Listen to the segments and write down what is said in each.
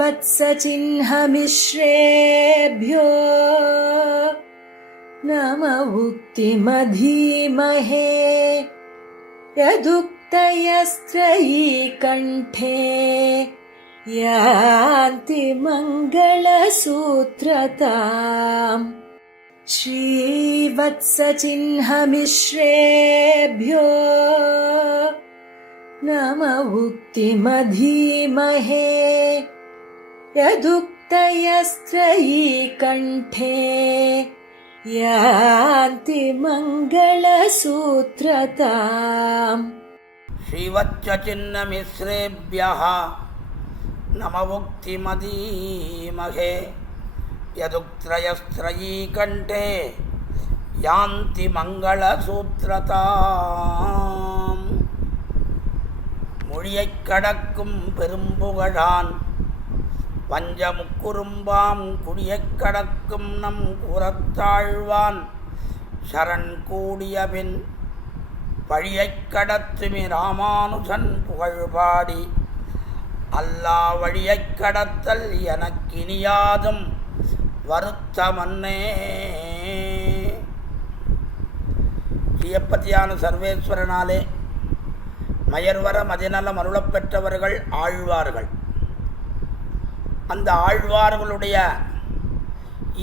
श्रीवत्सचिह्नमिश्रेभ्यो नम उक्तिमधीमहे यदुक्तयस्त्रयी कंठे यान्ति मङ्गलसूत्रताम् श्रीवत्सचिह्नमिश्रेभ्यो नम उक्तिमधीमहे यदुक्तयस्त्रयी कंठे यान्ति मङ्गलसूत्रताम् श्रीवत्सचिह्नमिश्रेभ्यः नम उक्तिमधीमहे यदुक्तयस्त्रयी कंठे यान्ति मङ्गलसूत्रताम् மொழியைக் கடக்கும் பெரும்புகழான் பஞ்சமுக்குறும்பாம் குடியைக் கடக்கும் நம் கூறத்தாழ்வான் சரண் கூடியபின் பழியைக் கடத்துமி ராமானுஜன் புகழ்பாடி அல்லா வழியைக் கடத்தல் எனக்கினியாதும் வருத்தமன்னே. ஸ்ரீயப்பதியான சர்வேஸ்வரனாலே மயர்வர மதிநலம் அருளப் பெற்றவர்கள் ஆழ்வார்கள். அந்த ஆழ்வார்களுடைய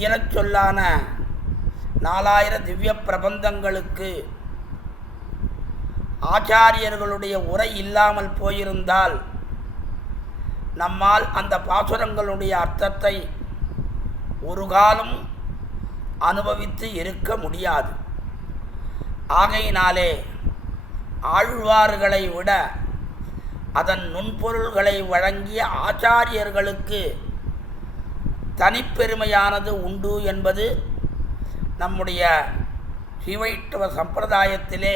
ஈரச்சொல்லான 4000 திவ்ய பிரபந்தங்களுக்கு ஆச்சாரியர்களுடைய உரை இல்லாமல் போயிருந்தால் நம்மால் அந்த பாசுரங்களுடைய அர்த்தத்தை ஒரு காலம் அனுபவித்து இருக்க முடியாது. ஆகையினாலே ஆழ்வார்களை விட அதன் நுண்பொருள்களை வழங்கிய ஆச்சாரியர்களுக்கு தனிப்பெருமையானது உண்டு என்பது நம்முடைய ஸ்ரீவைஷ்ணவ சம்பிரதாயத்திலே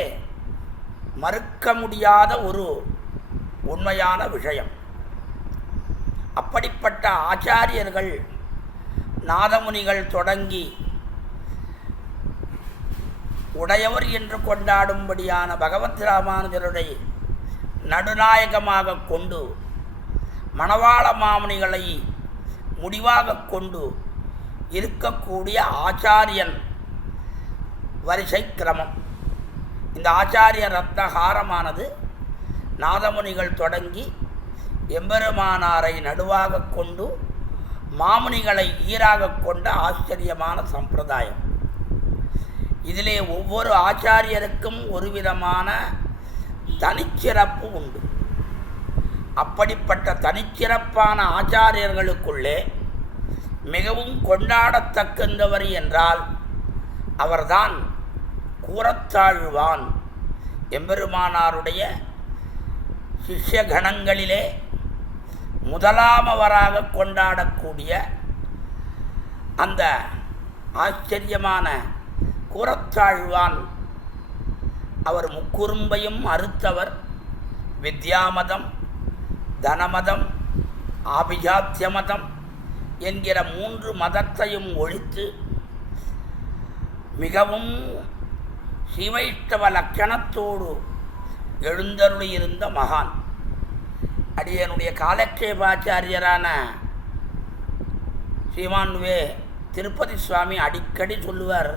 மறுக்க முடியாத ஒரு உண்மையான விஷயம். அப்படிப்பட்ட ஆச்சாரியர்கள் நாதமுனிகள் தொடங்கி உடையவர் என்று கொண்டாடும்படியான பகவத் ராமானுஜருடைய நடுநாயகமாக கொண்டு மணவாள மாமுனிகளை முடிவாக கொண்டு இருக்கக்கூடிய ஆச்சாரியன் வரிசை கிரமம். இந்த ஆச்சாரிய ரத்னஹாரமானது நாதமுனிகள் தொடங்கி எம்பெருமானாரை நடுவாக கொண்டு மாமுனிகளை ஈராக கொண்ட ஆச்சரியமான சம்பிரதாயம். இதிலே ஒவ்வொரு ஆச்சாரியருக்கும் ஒரு விதமான தனிச்சிறப்பு உண்டு. அப்படிப்பட்ட தனிச்சிறப்பான ஆச்சாரியர்களுக்குள்ளே மிகவும் கொண்டாடத்தக்கந்தவர் என்றால் அவர்தான் கூறத்தாழ்வான். எம்பெருமானாருடைய சிஷ்யகணங்களிலே முதலாமவராக கொண்டாடக்கூடிய அந்த ஆச்சரியமான கூறத்தாழ்வான். அவர் முக்குறும்பையும் அறுத்தவர். வித்யாமதம், தனமதம், ஆபிஜாத்திய மதம் என்கிற 3 மதத்தையும் ஒழித்து மிகவும் ஸ்ரீவைஷ்ணவ லட்சணத்தோடு எழுந்தருளியிருந்த மகான். அடியனுடைய காலக்ஷேபாச்சாரியரான ஸ்ரீமான் திருப்பதி சுவாமி அடிக்கடி சொல்லுவார்.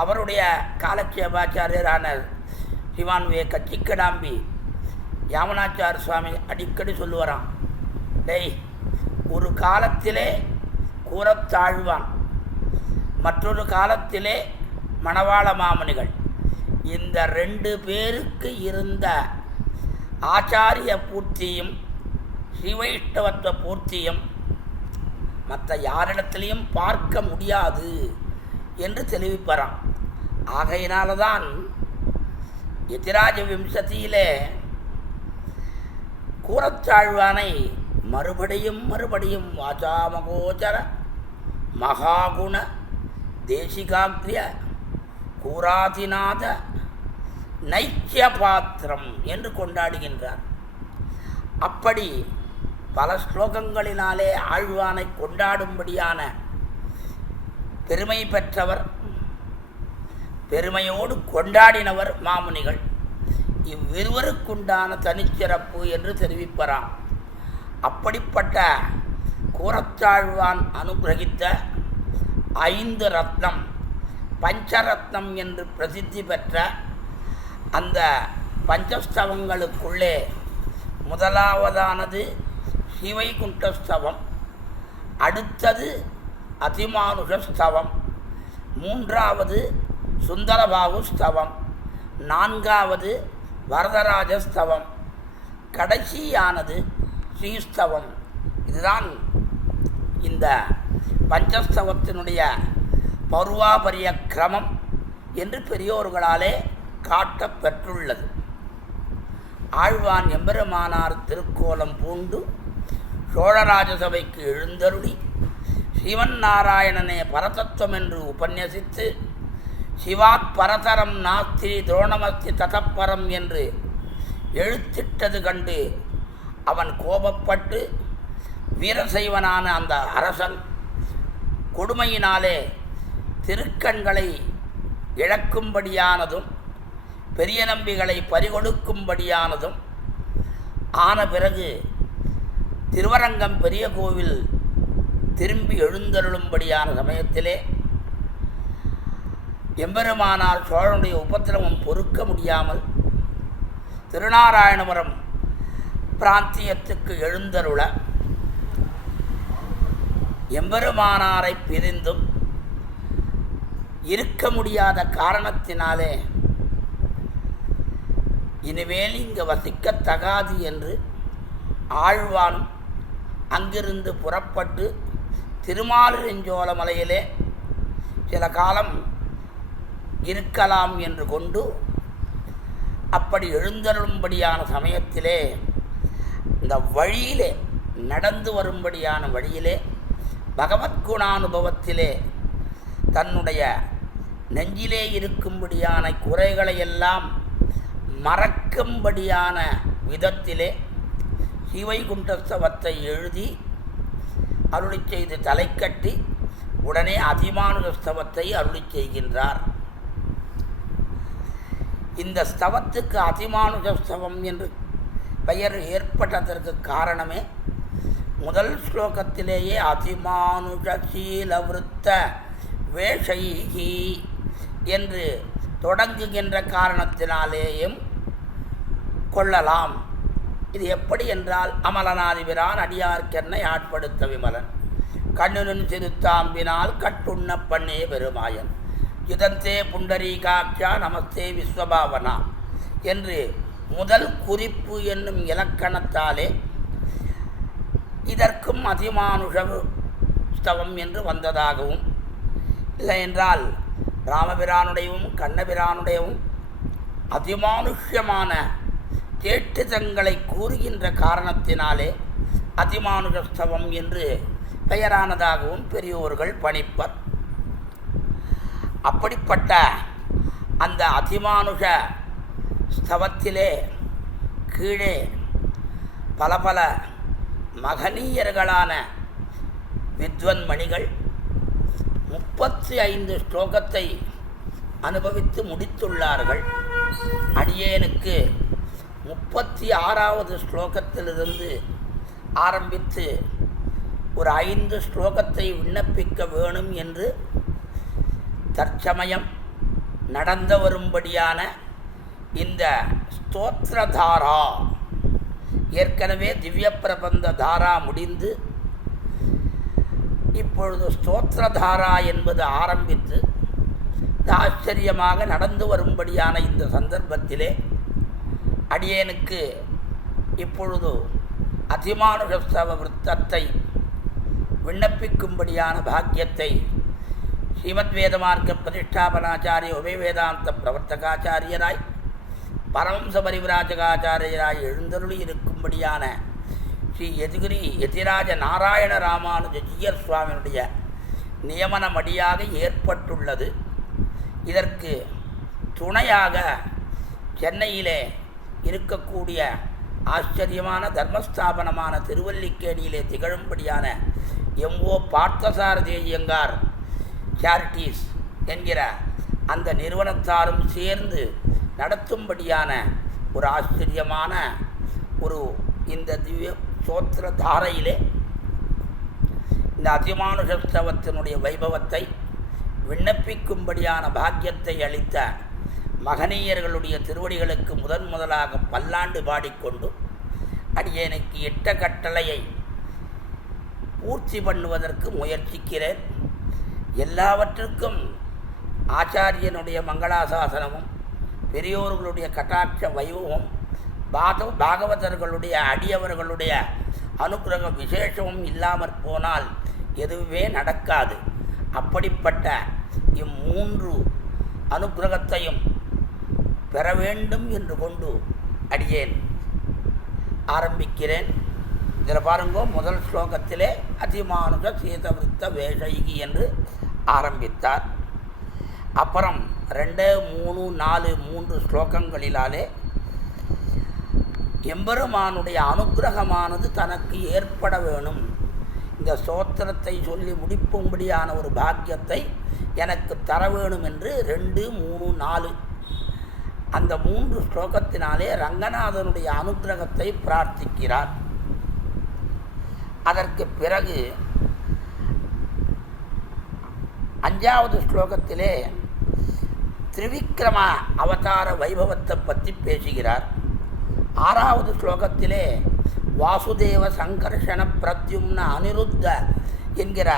அவருடைய காலக்ஷேபாச்சாரியரான ஸ்ரீமான் கச்சிக்கடாம்பி யாமனாச்சார சுவாமி அடிக்கடி சொல்லுவாராம், டேய், ஒரு காலத்திலே கூறத்தாழ்வான், மற்றொரு காலத்திலே மணவாள மாமுனிகள், இந்த 2 பேருக்கு இருந்த ஆச்சாரிய பூர்த்தியும் ஸ்ரீவைஷ்ணவத்துவ பூர்த்தியும் மற்ற யாரிடத்திலையும் பார்க்க முடியாது என்று தெளிவிப்பறான். ஆகையினால்தான் யதிராஜ விம்சதியிலே கூறத்தாழ்வானை மறுபடியும் மறுபடியும் வாசாமகோச்சர மகாகுண தேசிகாக்ரிய கூராதிநாத நைக்கிய பாத்திரம் என்று கொண்டாடுகின்றார். அப்படி பல ஸ்லோகங்களினாலே ஆழ்வானை கொண்டாடும்படியான பெருமை பெற்றவர், பெருமையோடு கொண்டாடினவர் மாமுனிகள். இவ்விருவருக்குண்டான தனிச்சிறப்பு என்று தெரிவிப்பறாம். அப்படிப்பட்ட கூரத்தாழ்வான் அனுகிரகித்த 5 ரத்னம், பஞ்சரத்னம் என்று பிரசித்தி பெற்ற அந்த பஞ்சஸ்தவங்களுக்குள்ளே முதலாவதானது ஸ்ரீவைகுண்டஸ்தவம், அடுத்தது அதிமானுஷஸ்தவம், 3வது சுந்தரபாகுஸ்தவம், 4வது வரதராஜஸ்தவம், கடைசியானது ஸ்ரீஸ்தவம். இதுதான் இந்த பஞ்சஸ்தவத்தினுடைய பௌர்வாபரிய கிரமம் என்று பெரியோர்களாலே காட்டப்பெற்றுள்ளது. ஆழ்வான் எம்பெருமானார் திருக்கோலம் பூண்டு சோழராஜசபைக்கு எழுந்தருளி சிவன் நாராயணனே பரதத்துவம் என்று உபன்யசித்து சிவாத் பரதரம் நாஸ்தி துரோணமஸ்தி ததப்பரம் என்று எழுத்திட்டது கண்டு அவன் கோபப்பட்டு வீரசைவனான அந்த அரசன் கொடுமையினாலே திருக்கண்களை இழக்கும்படியானதும் பெரிய நம்பிகளை பறிகொடுக்கும்படியானதும் ஆன பிறகு திருவரங்கம் பெரிய கோவில் திரும்பி எழுந்தருளும்படியான சமயத்திலே எம்பெருமானார் சோழனுடைய உபத்திரவம் பொறுக்க முடியாமல் திருநாராயணபுரம் பிராந்தியத்துக்கு எழுந்தருள எம்பெருமானாரை பிரிந்தும் இருக்க முடியாத காரணத்தினாலே இனிமேல் இங்கு வசிக்கத்தகாது என்று ஆழ்வானும் அங்கிருந்து புறப்பட்டு திருமாலிருஞ்சோல மலையிலே சில காலம் இருக்கலாம் என்று கொண்டு அப்படி எழுந்தருளும்படியான சமயத்திலே இந்த வழியிலே நடந்து வரும்படியான வழியிலே பகவத்குணானுபவத்திலே தன்னுடைய நெஞ்சிலே இருக்கும்படியான குறைகளையெல்லாம் மறக்கும்படியான விதத்திலே ஸ்ரீவைகுண்டஸ்தவத்தை எழுதி அருளி செய்து தலை கட்டி உடனே அதிமானுஷஸ்தவத்தை அருளி செய்கின்றார். இந்த ஸ்தவத்துக்கு அதிமானுஷஸ்தவம் என்று பெயர் ஏற்பட்டதற்கு காரணமே முதல் ஸ்லோகத்திலேயே அதிமானுஷீலவிருத்த வேஷைஹி என்று தொடங்குகின்ற காரணத்தினாலேயும் கொள்ளலாம். இது எப்படி என்றால் அமலனாதிபிரான் அடியார்க்கென்னை ஆட்படுத்த விமலன் கண்ணுனின் சிறுத்தாம்பினால் கட்டுண்ண பண்ணே பெருமாயன் யுதந்தே புண்டரீகாட்சா நமஸ்தே விஸ்வபாவனா என்று முதல் குறிப்பு என்னும் இலக்கணத்தாலே இதற்கும் அதிமானுஷ ஸ்தவம் என்று வந்ததாகவும், இல்லை என்றால் ராமபிரானுடையவும் கண்ணபிரானுடையவும் அதிமானுஷ்யமான தேட்டுதங்களை கூறுகின்ற காரணத்தினாலே அதிமானுஷஸ்தவம் என்று பெயரானதாகவும் பெரியோர்கள் பணிப்பர். அப்படிப்பட்ட அந்த அதிமானுஷ ஸ்தவத்திலே கீழே பல பல மகனீயர்களான வித்வன்மணிகள் 35 ஸ்லோகத்தை அனுபவித்து முடித்துள்ளார்கள். அடியேனுக்கு 36வது ஸ்லோகத்திலிருந்து ஆரம்பித்து ஒரு 5 ஸ்லோகத்தை விண்ணப்பிக்க வேணும் என்று தற்சமயம் நடந்து வரும்படியான இந்த ஸ்தோத்திரதாரா, ஏற்கனவே திவ்ய பிரபந்த தாரா முடிந்து இப்பொழுது ஸ்தோத்திரதாரா என்பது ஆரம்பித்து ஆச்சரியமாக நடந்து வரும்படியான இந்த சந்தர்ப்பத்திலே அடியேனுக்கு இப்பொழுது அதிமானுஷஸ்தவ விருத்தத்தை விண்ணப்பிக்கும்படியான பாக்கியத்தை ஸ்ரீமத் வேதமார்க்க பிரதிஷ்டாபனாச்சாரிய உபயவேதாந்த பிரவர்த்தகாச்சாரியராய் பரமம்ச பரிவிராஜகாச்சாரியராய் எழுந்தருளி இருக்கும்படியான ஸ்ரீ யதுகிரி யதிராஜ நாராயண ராமானுஜ ஜீயர் சுவாமியினுடைய நியமனமடியாக ஏற்பட்டுள்ளது. இதற்கு துணையாக சென்னையிலே இருக்கக்கூடிய ஆச்சரியமான தர்மஸ்தாபனமான திருவல்லிக்கேணியிலே திகழும்படியான எம்ஓ பார்த்தசாரதி ஐயங்கார் சேரிட்டீஸ் என்கிற அந்த நிறுவனத்தாரும் சேர்ந்து நடத்தும்படியான ஒரு ஆச்சரியமான ஒரு இந்த திவ்ய ஸ்தோத்திர தாரையிலே இந்த அதிமானுஷஸ்தவத்தினுடைய வைபவத்தை விண்ணப்பிக்கும்படியான பாக்கியத்தை அளித்த மகனீயர்களுடைய திருவடிகளுக்கு முதலாக பல்லாண்டு பாடிக்கொண்டு அடியேனுக்கு இட்ட கட்டளையை பூர்த்தி பண்ணுவதற்கு முயற்சிக்கிறேன். எல்லாவற்றுக்கும் ஆச்சாரியனுடைய மங்களாசாசனமும் பெரியோர்களுடைய கட்டாட்ச வைபவமும் பாகவதர்களுடைய அடியவர்களுடைய அனுக்கிரக விசேஷமும் இல்லாமற் போனால் எதுவுமே நடக்காது. அப்படிப்பட்ட இம்மூன்று அனுக்கிரகத்தையும் பெற வேண்டும் என்று கொண்டு அடியேன் ஆரம்பிக்கிறேன். இதில் பாருங்கோ, முதல் ஸ்லோகத்திலே அதிமானுஷ சீதவிருத்த வேஷைகி என்று ஆரம்பித்தார். அப்புறம் 2, 3, 4, 3 ஸ்லோகங்களிலாலே எம்பெருமானுடைய அனுக்கிரகமானது தனக்கு ஏற்பட வேணும், இந்த ஸ்தோத்திரத்தை சொல்லி முடிப்பும்படியான ஒரு பாக்கியத்தை எனக்கு தர வேணும் என்று 2, 3, 4 அந்த 3 ஸ்லோகத்தினாலே ரங்கநாதனுடைய அனுக்கிரகத்தை பிரார்த்திக்கிறார். அதற்கு பிறகு 5வது ஸ்லோகத்திலே திரிவிக்ரம அவதார வைபவத்தை பற்றி பேசுகிறார். 6வது ஸ்லோகத்திலே வாசுதேவ சங்கர்ஷண பிரத்யும்ன அனிருத்த என்கிற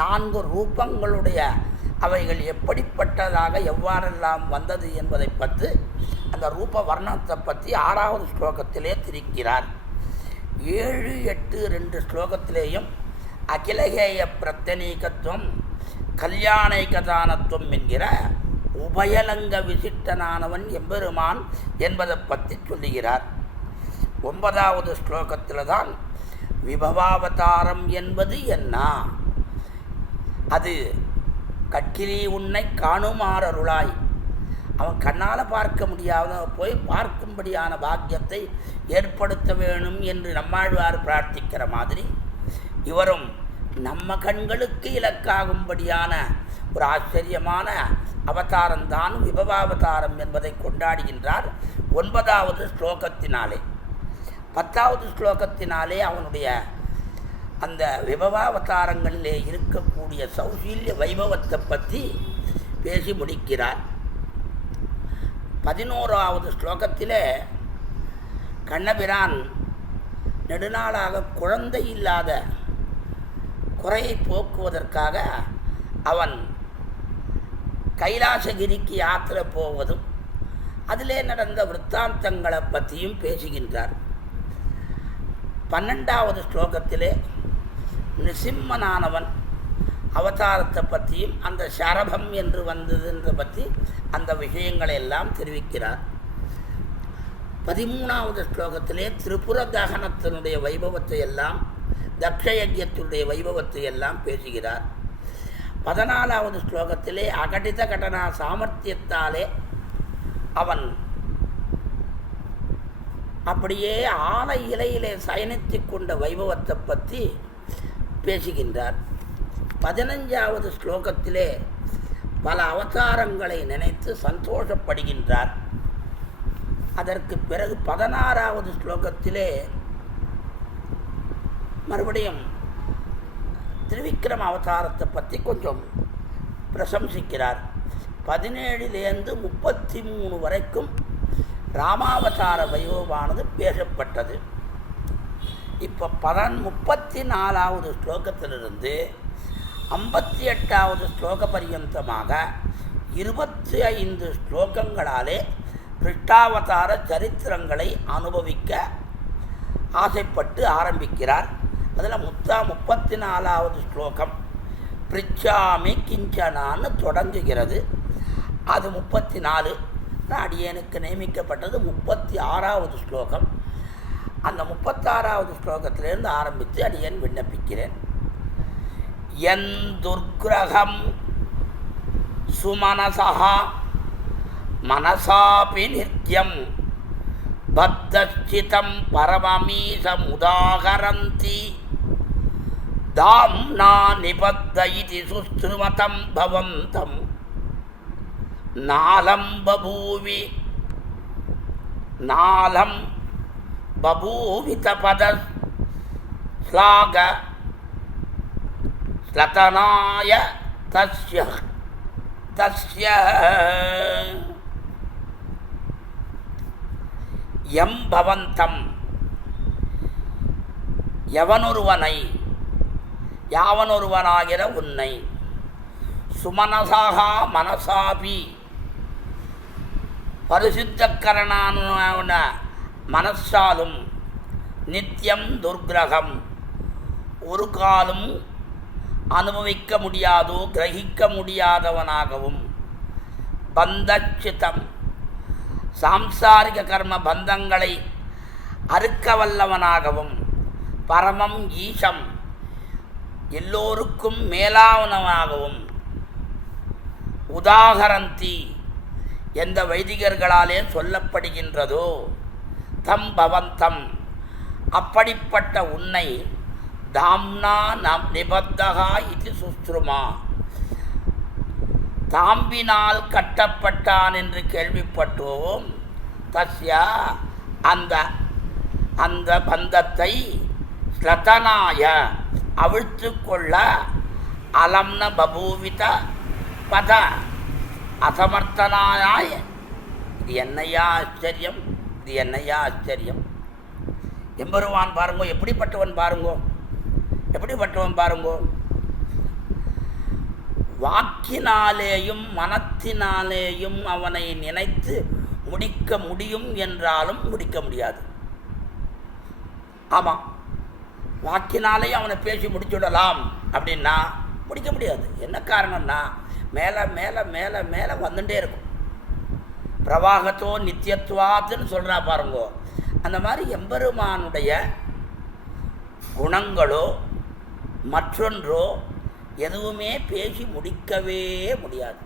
4 ரூபங்களுடைய அவைகள் எப்படிப்பட்டதாக எவ்வாறெல்லாம் வந்தது என்பதை பற்றி அந்த ரூப வர்ணத்தை பற்றி 6வது ஸ்லோகத்திலே திரிக்கிறார். 7, 8, 2 ஸ்லோகத்திலேயும் அகிலகேய பிரத்தனீகத்துவம் கல்யாணைகதானத்துவம் என்கிற உபயலங்க விசிஷ்டனானவன் எம்பெருமான் என்பதை பற்றி சொல்லுகிறார். 9வது ஸ்லோகத்தில் தான் விபவாவதாரம் என்பது என்ன, அது கட்கிலி உன்னை காணுமாறருளாய், அவன் கண்ணால் பார்க்க முடியாத போய் பார்க்கும்படியான பாக்கியத்தை ஏற்படுத்த வேணும் என்று நம்மாழ்வார் பிரார்த்திக்கிற மாதிரி இவரும் நம்ம கண்களுக்கு இலக்காகும்படியான ஒரு ஆச்சரியமான அவதாரம்தான் விபவாவதாரம் என்பதை கொண்டாடுகின்றார் 9வது ஸ்லோகத்தினாலே. 10வது ஸ்லோகத்தினாலே அவனுடைய அந்த விபவாவதாரங்களிலே இருக்கக்கூடிய சௌசீல்ய வைபவத்தை பற்றி பேசி முடிக்கிறார். 11வது ஸ்லோகத்திலே கண்ணபிரான் நெடுநாளாக குழந்தை இல்லாத குறையை போக்குவதற்காக அவன் கைலாசகிரிக்கு யாத்திரை போவதும் அதிலே நடந்த விற்த்தாந்தங்களை பற்றியும் பேசுகின்றார். 12வது ஸ்லோகத்திலே நிசிம்மனானவன் அவதாரத்தை பற்றியும் அந்த சரபம் என்று வந்ததுன்ற பற்றி அந்த விஷயங்களை எல்லாம் தெரிவிக்கிறார். 13வது ஸ்லோகத்திலே திரிபுர தகனத்தினுடைய வைபவத்தை எல்லாம் தக்ஷயஜ்யத்தினுடைய வைபவத்தை எல்லாம் பேசுகிறார். 14வது ஸ்லோகத்திலே அகடித கடனா சாமர்த்தியத்தாலே அவன் அப்படியே ஆலை இலையிலே சயனித்து கொண்ட வைபவத்தை பற்றி பேசுகின்றார். 15வது ஸ்லோகத்திலே பல அவதாரங்களை நினைத்து சந்தோஷப்படுகின்றார். அதற்கு பிறகு 16வது ஸ்லோகத்திலே மறுபடியும் திரிவிக்ரம அவதாரத்தை பற்றி கொஞ்சம் பிரசம்சிக்கிறார். 17லேருந்து 33 வரைக்கும் ராமாவதார வைபவமானது பேசப்பட்டது. இப்போ 34வது ஸ்லோகத்திலிருந்து 58வது ஸ்லோக பரியந்தமாக 25 ஸ்லோகங்களாலே கிருஷ்ணாவதார சரித்திரங்களை அனுபவிக்க ஆசைப்பட்டு ஆரம்பிக்கிறார். அதில் 34வது ஸ்லோகம் பிரிச்சாமி கிஞ்சனான்னு தொடங்குகிறது. அது 34. அடியேனுக்கு நியமிக்கப்பட்டது 36வது ஸ்லோகம். அந்த 36வது ஸ்லோகத்திலிருந்து ஆரம்பித்து அடியேன் விண்ணப்பிக்கிறேன். என் துர்க்கிரகம் சுமனசா மனசாபி நித்யம் பத்தச்சிதம் பரமமீசமுதாகரந்தி தாம்னா நிபத்த இதி சுஸ்ருமதம் பவந்தம் நாலம் பபூவித பத ஸ்லாக ஸ்லதனாய தஸ்ய தஸ்ய எம் பவந்தம் எவனொருவனை யாவனொருவனாகிற உன்னை சுமனசாக மனசாபி பரிசுத்தக்கரணான மனசாலும் நித்தியம் துர்கிரகம் ஒரு காலும் அனுபவிக்க முடியாதோ கிரகிக்க முடியாதவனாகவும் பந்தச்சிதம் சாம்சாரிக கர்ம பந்தங்களை அறுக்க வல்லவனாகவும் பரமம் ஈசம் எல்லோருக்கும் மேலானவனாகவும் உதாகரந்தி எந்த வைதிகர்களாலே சொல்லப்படுகின்றதோ தம் பவந்தம் அப்படிப்பட்ட உன்னை தாம்னா நம் நிபத்தகா இது சுஸ்ருமா தாம்பினால் கட்டப்பட்டான் என்று கேள்விப்பட்டோம். தஸ்யா அந்த அந்த பந்தத்தை ஸ்லதனாய அவிழ்த்து கொள்ள அலம்ன பபூவித பத அசமர்த்தனாய. இது என்னையா ஆச்சரியம், இது என்னையா ஆச்சரியம். எம்பெருமான் பாருங்கோ, எப்படிப்பட்டவன் பாருங்கோ, எப்படிப்பட்டவன் பாருங்கோ. வாக்கினாலேயும் மனத்தினாலேயும் அவனை நினைத்து முடிக்க முடியும் என்றாலும் முடிக்க முடியாது. ஆமாம், வாக்கினாலேயும் அவனை பேசி முடிச்சுடலாம் அப்படின்னா முடிக்க முடியாது. என்ன காரணம்னா மேலே மேலே மேலே மேலே வந்துட்டே இருக்கும். பிரவாகத்தோ நித்தியத்துவாத்துன்னு சொல்கிறா பாருங்கோ. அந்த மாதிரி எம்பெருமானுடைய குணங்களோ மற்றொன்றோ எதுவுமே பேசி முடிக்கவே முடியாது.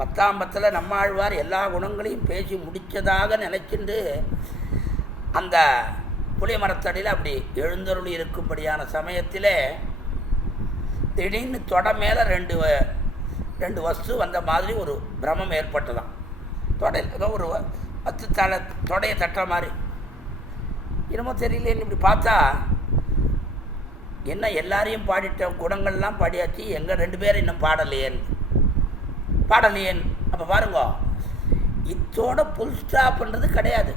10ஆம் பத்தில் நம்மாழ்வார் எல்லா குணங்களையும் பேசி முடித்ததாக நினைச்சிட்டு அந்த புளிய மரத்தடியில் அப்படி எழுந்தருளி இருக்கும்படியான சமயத்தில் திடீர்னு தொட மேலே ரெண்டு வஸ்து வந்த மாதிரி ஒரு பிரமம் ஏற்பட்டதான். தொடையில் ஏதோ ஒரு வத்து தொடையை தட்டுற மாதிரி என்னமோ தெரியலேன்னு இப்படி பார்த்தா என்ன எல்லாரையும் பாடிட்ட குணங்கள்லாம் பாடியாச்சு, எங்கள் 2 பேரும் இன்னும் பாடலையேன்னு. அப்போ பாருங்க, இத்தோட புல் ஸ்டாப்ன்றது கிடையாது.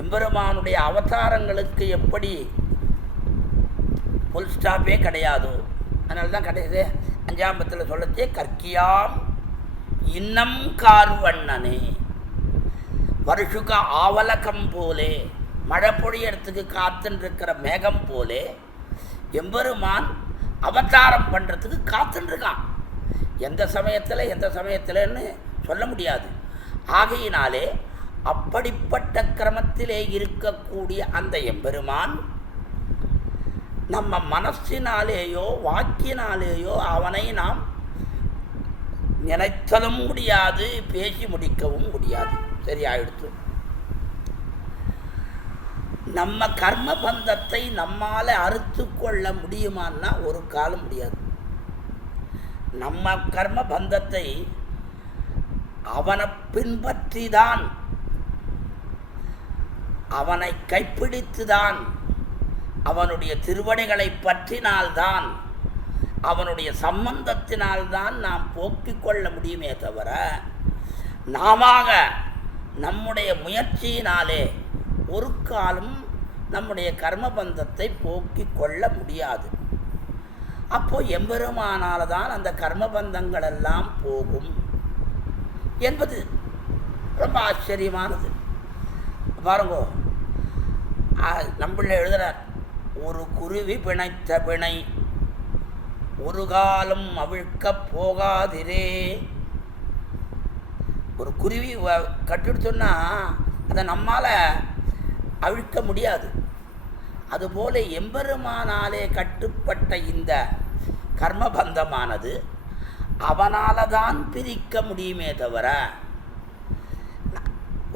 எம்பெருமானுடைய அவதாரங்களுக்கு எப்படி புல் ஸ்டாப்பே கிடையாதோ அதனால தான் கிடையாது. 5ஆம் பத்தில் சொல்லச்சே கற்கியாம் இன்னம் கார்வண்ணனே வருஷுக ஆவலகம் போலே, மழை பொழியறதுக்கு காத்துருக்கிற மேகம் போலே எம்பெருமான் அவதாரம் பண்ணுறதுக்கு காத்துருக்கான். எந்த சமயத்தில்னு சொல்ல முடியாது. ஆகையினாலே அப்படிப்பட்ட கிரமத்திலே இருக்கக்கூடிய அந்த எம்பெருமான் நம்ம மனசினாலேயோ வாக்கினாலேயோ அவனை நாம் நினைத்தலும் முடியாது, பேசி முடிக்கவும் முடியாது. சரியாயிடுச்சு. நம்ம கர்ம பந்தத்தை நம்மால் அறுத்து கொள்ள முடியுமான்னா ஒரு காலம் முடியாது. நம்ம கர்ம பந்தத்தை அவனை பின்பற்றிதான், அவனை கைப்பிடித்துதான், அவனுடைய திருவடிகளை பற்றினால்தான், அவனுடைய சம்பந்தத்தினால்தான் நாம் போக்கிக் கொள்ள முடியுமே தவிர நாம நம்முடைய முயற்சியினாலே ஒரு காலம் நம்முடைய கர்மபந்தத்தை போக்கிக் கொள்ள முடியாது. அப்போ எம்பெருமானால தான் அந்த கர்மபந்தங்கள் எல்லாம் போகும் என்பது ரொம்ப ஆச்சரியமானது. பாருங்கோ, நம்மள எழுதுறார், ஒரு குருவி பிணைத்த பிணை ஒரு காலம் அவிழ்க்க போகாதிரே. ஒரு குருவி கட்டுட்டு சொன்னால் அதை நம்மால் அவிழ்க்க முடியாது. அதுபோல எம்பெருமானாலே கட்டுப்பட்ட இந்த கர்மபந்தமானது அவனால தான் பிரிக்க முடியுமே தவிர,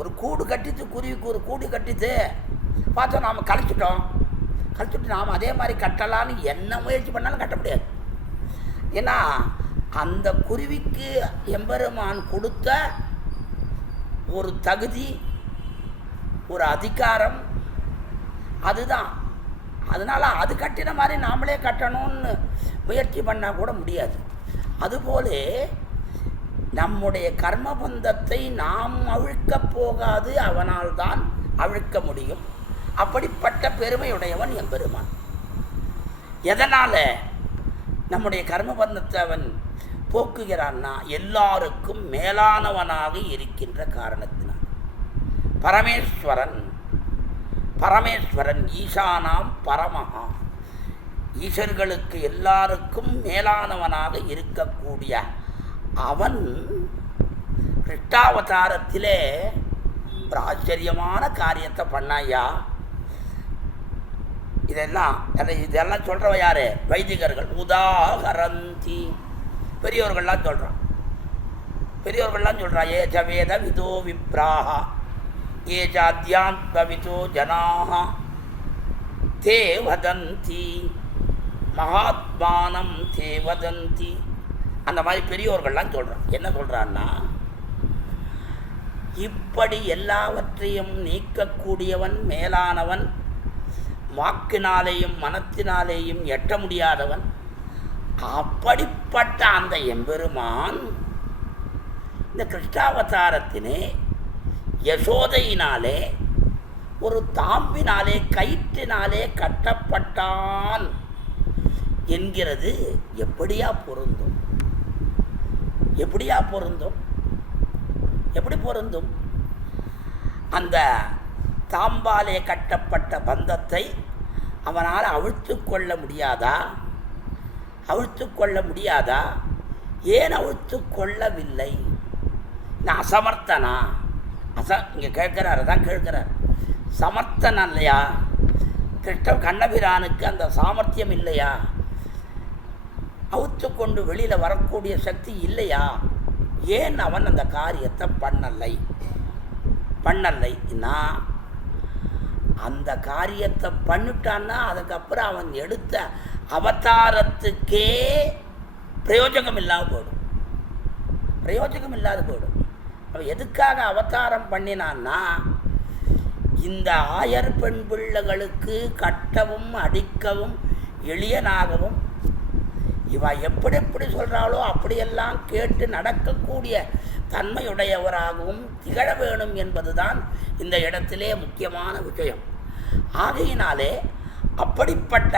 ஒரு கூடு கட்டித்து குருவிக்கு ஒரு கூடு கட்டித்து பார்த்தோம், நாம் கழிச்சுட்டு நாம் அதே மாதிரி கட்டலான்னு என்ன முயற்சி பண்ணாலும் கட்ட முடியாது. ஏன்னா அந்த குருவிக்கு எம்பெருமான் கொடுத்த ஒரு தகுதி, ஒரு அதிகாரம், அதுதான். அதனால் அது கட்டின மாதிரி நாமளே கட்டணும்னு முயற்சி பண்ணால் கூட முடியாது. அதுபோல நம்முடைய கர்மபந்தத்தை நாம் அவிழ்க்கப் போகாது, அவனால் தான் அவிழ்க்க முடியும். அப்படிப்பட்ட பெருமையுடையவன் எம்பெருமான். எதனால் நம்முடைய கர்மபந்தத்தை அவன் போக்குகிறான்னா, எல்லாருக்கும் மேலானவனாக இருக்கின்ற காரணத்தினால். பரமேஸ்வரன் ஈசானாம் பரமஹா, ஈஸ்வர்களுக்கு எல்லாருக்கும் மேலானவனாக இருக்கக்கூடிய அவன் கிருஷ்ணாவதாரத்திலே ஒரு ஆச்சரியமான காரியத்தை பண்ணாயா. இதெல்லாம் சொல்கிறவ யாரு? வைதிகர்கள். உதாகரந்தி, பெரியோர்கள்லாம் சொல்கிறான். ஏ ஜவேத விதோ விப்ராஹா ஏ ஜாத்யாத்ம விதோ ஜனாஹ தே வதந்தி மகாத்மானம் தே வதந்தி. அந்த மாதிரி பெரியோர்கள்லாம் சொல்கிறான். என்ன சொல்கிறான்னா, இப்படி எல்லாவற்றையும் நீக்கக்கூடியவன், மேலானவன், வாக்கினாலேயும் மனத்தினாலேயும் எட்ட முடியாதவன். அப்படிப்பட்ட அந்த எம்பெருமான் இந்த கிருஷ்ணாவதாரத்தினே யசோதையினாலே ஒரு தாம்பினாலே கயிற்றினாலே கட்டப்பட்டான் என்கிறது எப்படியா பொருந்தும்? எப்படி பொருந்தும்? அந்த தாம்பாலே கட்டப்பட்ட பந்தத்தை அவனால் அவிழ்த்து கொள்ள முடியாதா? ஏன் அவிழ்த்து கொள்ளவில்லை? நான் அசமர்த்தனா? இங்கே கேட்கிறார். சமர்த்தன் இல்லையா? கண்ணபிரானுக்கு அந்த சாமர்த்தியம் இல்லையா? அவுத்து கொண்டு வெளியில் வரக்கூடிய சக்தி இல்லையா? ஏன் அவன் அந்த காரியத்தை பண்ணலைன்னா, அந்த காரியத்தை பண்ணிட்டான்னா அதுக்கப்புறம் அவன் எடுத்த அவதாரத்துக்கே பிரயோஜனம் இல்லாத போயிடும். அவன் எதுக்காக அவதாரம் பண்ணினான்னா, இந்த ஆயர் பெண் பிள்ளைகளுக்கு கட்டவும் அடிக்கவும் எளியனாகவும், இவ எப்படி சொல்கிறாளோ அப்படியெல்லாம் கேட்டு நடக்கக்கூடிய தன்மையுடையவராகவும் திகழ வேணும் என்பதுதான் இந்த இடத்திலே முக்கியமான விஷயம். ஆகையினாலே அப்படிப்பட்ட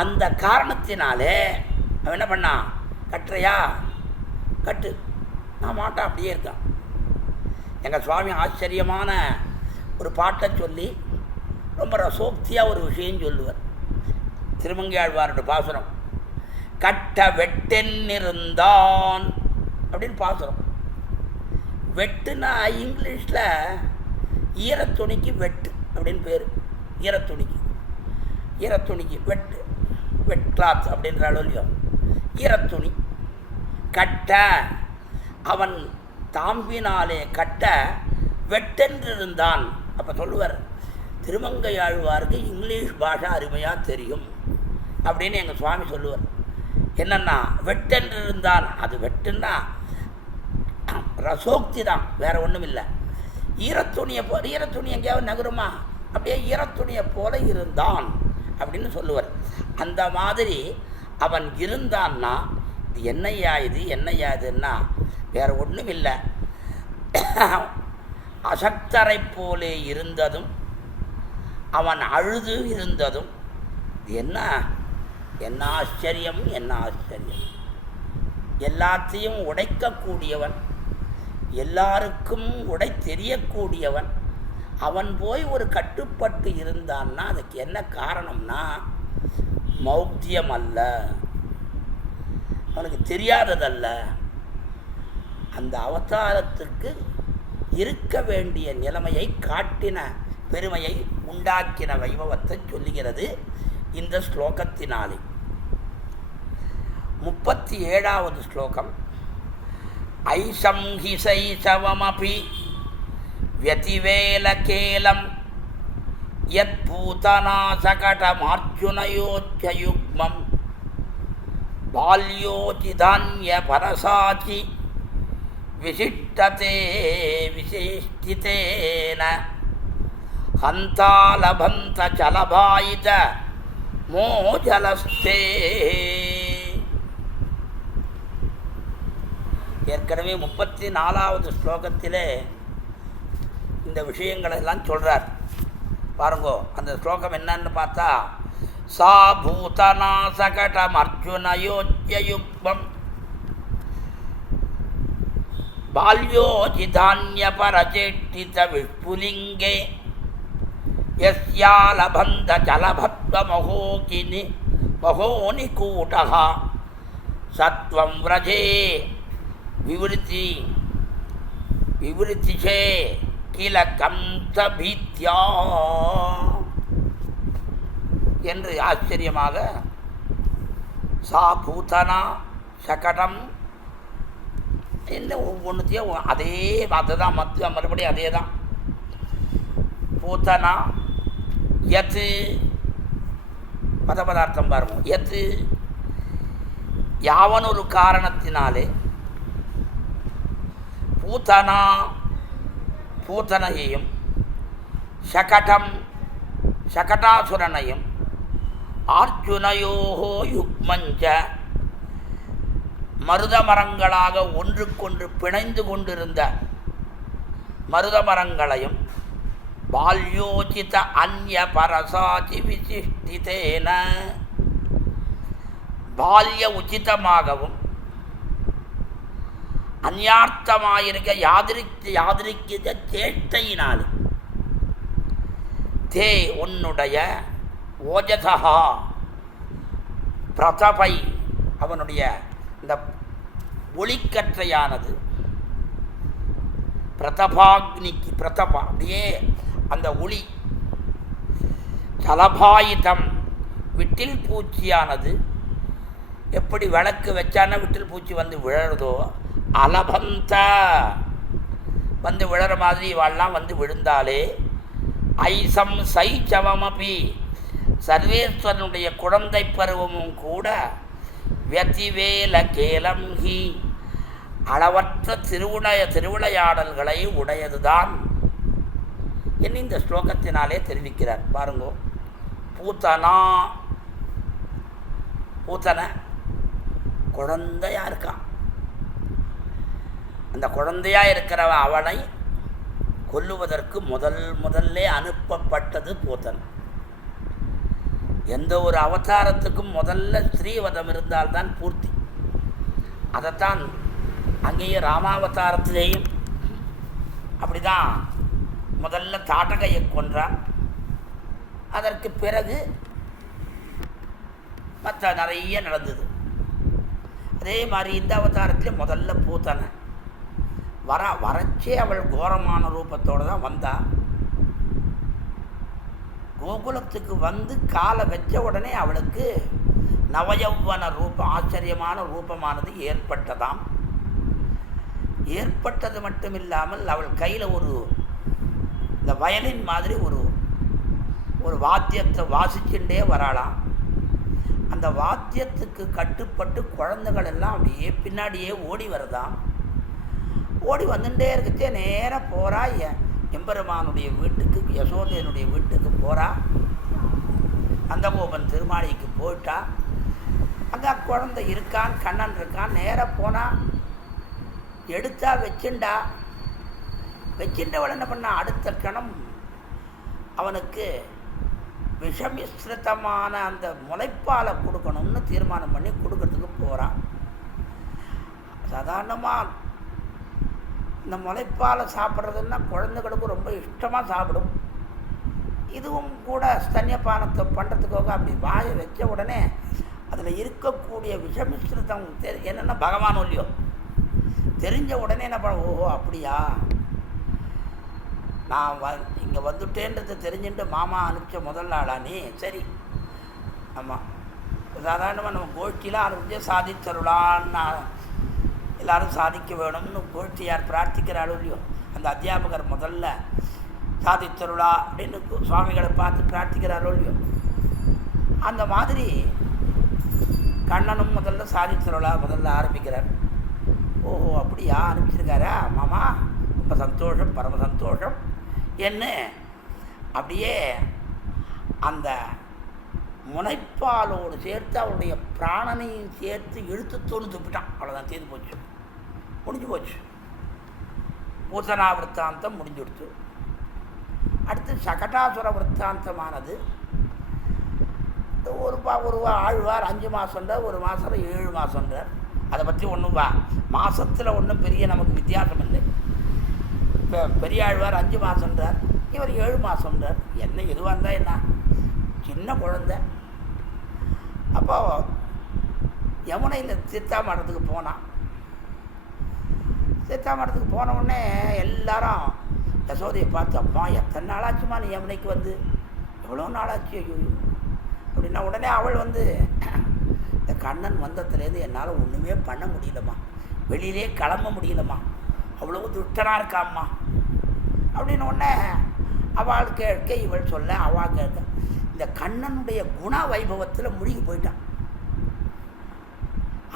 அந்த காரணத்தினாலே அவன் என்ன பண்ணான்? கட்டுறையா? கட்டு, நான் மாட்டான், அப்படியே இருக்கான். எங்கள் சுவாமி ஆச்சரியமான ஒரு பாட்டை சொல்லி ரொம்ப ரசோக்தியாக ஒரு விஷயம் சொல்லுவார். திருமங்கையாழ்வாரோட பாசுரம், கட்ட வெட்டென்னிருந்தான் அப்படின்னு பாசுரம். வெட்டுனா இங்கிலீஷில் ஈரத்துணிக்கு வெட்டு அப்படின்னு பேர். ஈரத்துணிக்கு வெட் கிளாத் அப்படின்ற அளவுலையும் ஈரத்துணி. கட்ட, அவன் தாம்பினாலே கட்ட வெட்டென்றிருந்தான். அப்போ சொல்லுவார், திருமங்கையாழ்வாருக்கு இங்கிலீஷ் பாஷை அருமையாக தெரியும் அப்படின்னு எங்கள் சுவாமி சொல்லுவார். என்னன்னா, வெட்டென்றிருந்தான், அது வெட்டுன்னா ரசோக்தி தான், வேற ஒன்றும் இல்லை. ஈரத்துணி எங்கேயாவது நகருமா? அப்படியே ஈரத்துணியை போல இருந்தான் அப்படின்னு சொல்லுவார். அந்த மாதிரி அவன் இருந்தான்னா, இது என்னையாதுன்னா வேற ஒன்றும் இல்லை. அசக்தரை போலே இருந்ததும் அவன் அழுது இருந்ததும் என்ன ஆச்சரியம்! எல்லாத்தையும் உடைக்கக்கூடியவன், எல்லாருக்கும் உடை தெரியக்கூடியவன், அவன் போய் ஒரு கட்டுப்பட்டு இருந்தான்னா அதுக்கு என்ன காரணம்னா, மௌக்தியம் அல்ல, அவனுக்கு தெரியாததல்ல, அந்த அவதாரத்துக்கு இருக்க வேண்டிய நிலைமையை காட்டின பெருமையை உண்டாக்கின வைபவத்தை சொல்லுகிறது இந்த ஸ்லோகத்தினாலே. 37வது ஸ்லோகம். ஐசம் ஹிசைசவமபி வ்யதிவேலகேலம் யத் பூதனாசகடமார்ஜுனயோத்யயுக்மம் பால்யோஜிதான்ய பரசாச்சி விசிஷ்டதே விசேஷ்டிதேன ஹந்தாலபந்த சலபாயித மோஜலஸ்தே. ஏற்கனவே 34வது ஸ்லோகத்திலே இந்த விஷயங்களெல்லாம் சொல்கிறார். பாருங்கோ, அந்த ஸ்லோகம் என்னன்னு பார்த்தா, சா பூதநாசகடம் அர்ஜுனயோஜ்யயுக்மம் பால்யோஜிதான்யபரச்சேஷ்டித விஷ்புலிங்கே யஸ்யாலபந்த ஜலபத்வ மகோனிகூடः சத்வம் व्रजे விவருத்திஷே கில கம்சபீத்யா என்று ஆச்சரியமாக சா பூதனா சகடம் என்ன ஒவ்வொன்றுத்தையும் அதே அதுதான் மறுபடியும் அதே தான். பூத்தனா யத்து பதபதார்த்தம் பாருங்க. யத்து யாவனொரு காரணத்தினாலே பூத்தனா பூத்தனையையும் சகடம் சகடாசுரனையும் அர்ஜுனயோகோ யுக்மஞ்ச மருதமரங்களாக ஒன்றுக்கொன்று பிணைந்து கொண்டிருந்த மருதமரங்களையும் பால்யோசித அந்ய பரசாதி விசிஷ்டிதேன பால்ய உச்சிதமாகவும் அந்யார்த்தமாயிருக்க யாதிரிக்கிற சேஷ்டையினால் தே உன்னுடைய ஓஜசா பிரதபை அவனுடைய இந்த ஒளிக்கற்றையானது பிரதபாக்னிக்கு பிரதபா அப்படியே அந்த ஒளி சலபாயுதம் விட்டில் பூச்சியானது எப்படி விளக்கு வச்சான விட்டில் பூச்சி வந்து விழறதோ அலபந்த வந்து விழற மாதிரி இவாள்லாம் வந்து விழுந்தாலே ஐசம் சைச்சவமபி சர்வேஸ்வரனுடைய குழந்தை பருவமும் கூட வியதிவேல கேலம் ஹி அளவற்ற திருவிளையாடல்களை உடையதுதான் என்று இந்த ஸ்லோகத்தினாலே தெரிவிக்கிறார். பாருங்கோ, பூத்தனை குழந்தையா இருக்கான். அந்த குழந்தையா இருக்கிறவ அவனை கொல்லுவதற்கு முதல்ல அனுப்பப்பட்டது பூத்தன். எந்த ஒரு அவதாரத்துக்கும் முதல்ல ஸ்ரீவதம் இருந்தால்தான் பூர்த்தி. அதைத்தான் அங்கேயே ராமாவதாரத்திலேயும் அப்படிதான் முதல்ல தாட்டகையை கொன்றான். அதற்கு பிறகு மற்ற நிறைய நடந்தது. அதே மாதிரி இந்த அவதாரத்திலே முதல்ல பூத்தனை வரச்சே அவள் கோரமான ரூபத்தோடு தான் வந்தா. கோகுலத்துக்கு வந்து காலை வச்ச உடனே அவளுக்கு நவயௌவன ரூபம், ஆச்சரியமான ரூபமானது ஏற்பட்டதாம். ஏற்பட்டது மட்டும் இல்லாமல் அவள் கையில் இந்த வயலின் மாதிரி ஒரு வாத்தியத்தை வாசிச்சுட்டே வராளாம். அந்த வாத்தியத்துக்கு கட்டுப்பட்டு குழந்தைகள் எல்லாம் அப்படியே பின்னாடியே ஓடி வருதாம். ஓடி வந்துட்டே இருக்கச்சே நேராக போகிறா எம்பெருமானுடைய வீட்டுக்கு, யசோதையனுடைய வீட்டுக்கு போகிறா. நந்தகோபன் திருமாளிக்கு போயிட்டா. அங்கே குழந்தை இருக்கான், கண்ணன் இருக்கான். நேராக போனால் எடுத்தா வச்சுண்டவள் என்ன பண்ணா, அடுத்த கணம் அவனுக்கு விஷமிஸ்ரிதமான அந்த முளைப்பாலை கொடுக்கணும்னு தீர்மானம் பண்ணி கொடுக்கறதுக்கு போகிறான். சாதாரணமாக இந்த முளைப்பாலை சாப்பிட்றதுன்னா குழந்தைகளுக்கு ரொம்ப இஷ்டமாக சாப்பிடும். இதுவும் கூட ஸ்தன்யபானத்தை பண்ணுறதுக்காக அப்படி வாயை வச்ச உடனே அதில் இருக்கக்கூடிய விஷமிஸ்ரிதம் என்னென்னா பகவான் இல்லையோ தெரிஞ்ச உடனே என்ன பண்ண, ஓஹோ அப்படியா, நான் இங்கே வந்துட்டேன்றதை தெரிஞ்சுட்டு மாமா அனுப்பிச்ச முதல் ஆளா நீ, சரி. ஆமாம், சாதாரணமாக நம்ம கோஷ்டியில் ஆரம்பித்து சாதித்தருளான்னு எல்லோரும் சாதிக்க வேணும்னு கோஷ்டியார் பிரார்த்திக்கிறாளோ இல்லையோ, அந்த அத்தியாபகர் முதல்ல சாதித்தருளா அப்படின்னு சுவாமிகளை பார்த்து பிரார்த்திக்கிறாரோ இல்லையோ, அந்த மாதிரி கண்ணனும் முதல்ல சாதித்தருளா முதல்ல ஆரம்பிக்கிறார். ஓஹோ அப்படியா, அனுப்பிச்சிருக்காரா மாமா, ரொம்ப சந்தோஷம், பரம சந்தோஷம் என்ன அப்படியே அந்த முனைப்பாலோடு சேர்த்து அவருடைய பிராணனையும் சேர்த்து இழுத்து துப்பிட்டான். அவ்வளோதான், தீர்ந்து போச்சு, முடிஞ்சு போச்சு. பூசனா விற்த்தாந்தம் முடிஞ்சுடுச்சு. அடுத்து சகடாசுர விற்த்தாந்தமானது ஒரு ஆழ்வார் 5 மாதம்ன்றார், ஒரு மாதம் 7 மாதம்ன்றார். அதை பற்றி ஒன்றும் மாதத்தில் ஒன்றும் பெரிய நமக்கு வித்தியாசம் இல்லை. இப்போ பெரிய ஆழ்வார் 5 மாதம்ன்றார், இவர் 7 மாதம்ன்றார். என்ன எதுவாக இருந்தால் என்ன, சின்ன குழந்தை. அப்போ யமுனையில் தீர்த்தாமடத்துக்கு போனான். தீர்த்தாமடத்துக்கு போன உடனே எல்லாரும் யசோதையை பார்த்து, அம்மா எத்தனை நாளாச்சுமா நீ யமுனைக்கு வந்து, எவ்வளோ நாளாச்சு, ஐயோ அப்படின்னா உடனே அவள் வந்து, இந்த கண்ணன் வந்தத்துலேருந்து என்னால் ஒன்றுமே பண்ண முடியலம்மா, வெளியிலே கிளம்ப முடியலம்மா, அவ்வளோ துஷ்டனாக இருக்காம்மா அப்படின்னு உடனே அவள் கேட்க இவள் சொல்ல, அவள் கேட்க இந்த கண்ணனுடைய குண வைபவத்தில் முழுகி போயிட்டான்.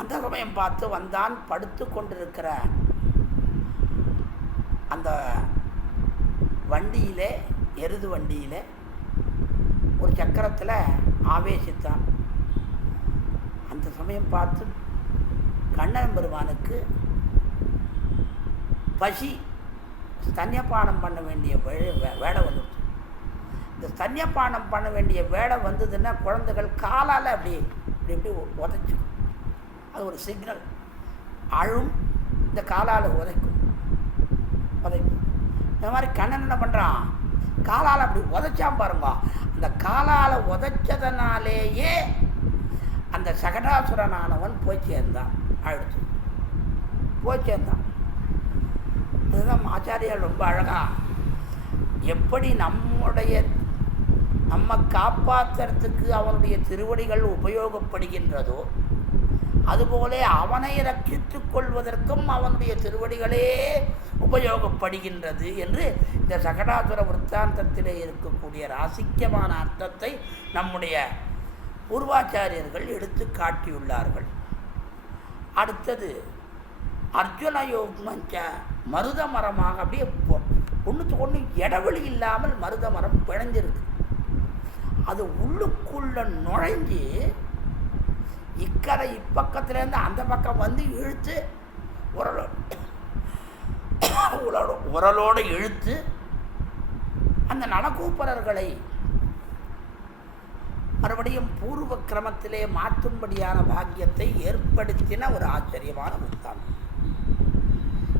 அந்த சமயம் பார்த்து வந்தான். படுத்து கொண்டிருக்கிற அந்த வண்டியிலே, எருது வண்டியில் ஒரு சக்கரத்தில் ஆவேசித்தான். அந்த சமயம் பார்த்து கண்ணன் பெருமானுக்கு பசி, ஸ்தன்யபானம் பண்ண வேண்டிய வேலை வந்துடுச்சு. இந்த ஸ்தன்யபானம் பண்ண வேண்டிய வேலை வந்ததுன்னா குழந்தைகள் காலால் அப்படி இப்படி இப்படி உதைச்சிக்கும். அது ஒரு சிக்னல். அழும், இந்த காலால் உதைக்கும். இந்த மாதிரி கண்ணன் என்ன பண்ணுறான், காலால் அப்படி உதைச்சான் பாருங்க. அந்த காலால் உதைச்சதனாலேயே அந்த சகடாசுரனானவன் போய் சேர்ந்தான். அழுத்து போய் சேர்ந்தான். அதுதான் ஆச்சாரியால் ரொம்ப அழகா, எப்படி நம்ம காப்பாற்றுறதுக்கு அவனுடைய திருவடிகள் உபயோகப்படுகின்றதோ அதுபோல அவனை ரட்சித்துக் கொள்வதற்கும் அவனுடைய திருவடிகளே உபயோகப்படுகின்றது என்று இந்த சகடாசுர விற்த்தாந்தத்திலே இருக்கக்கூடிய ராசிக்கமான அர்த்தத்தை நம்முடைய பூர்வாச்சாரியர்கள் எடுத்து காட்டியுள்ளார்கள். அடுத்தது அர்ஜுன யோகமஞ்ச மருத மரமாக அப்படியே ஒன்றுக்கு ஒன்று இடைவெளி இல்லாமல் மருத மரம் பிணைஞ்சிருக்கு. அது உள்ளுக்குள்ள நுழைஞ்சு இக்கரை இப்பக்கத்துலேருந்து அந்த பக்கம் வந்து இழுத்து உரலோடு இழுத்து அந்த நலக்கூப்பரர்களை மறுபடியும் பூர்வ கிரமத்திலே மாற்றும்படியான பாக்கியத்தை ஏற்படுத்தின ஒரு ஆச்சரியமான புத்தாந்தம்.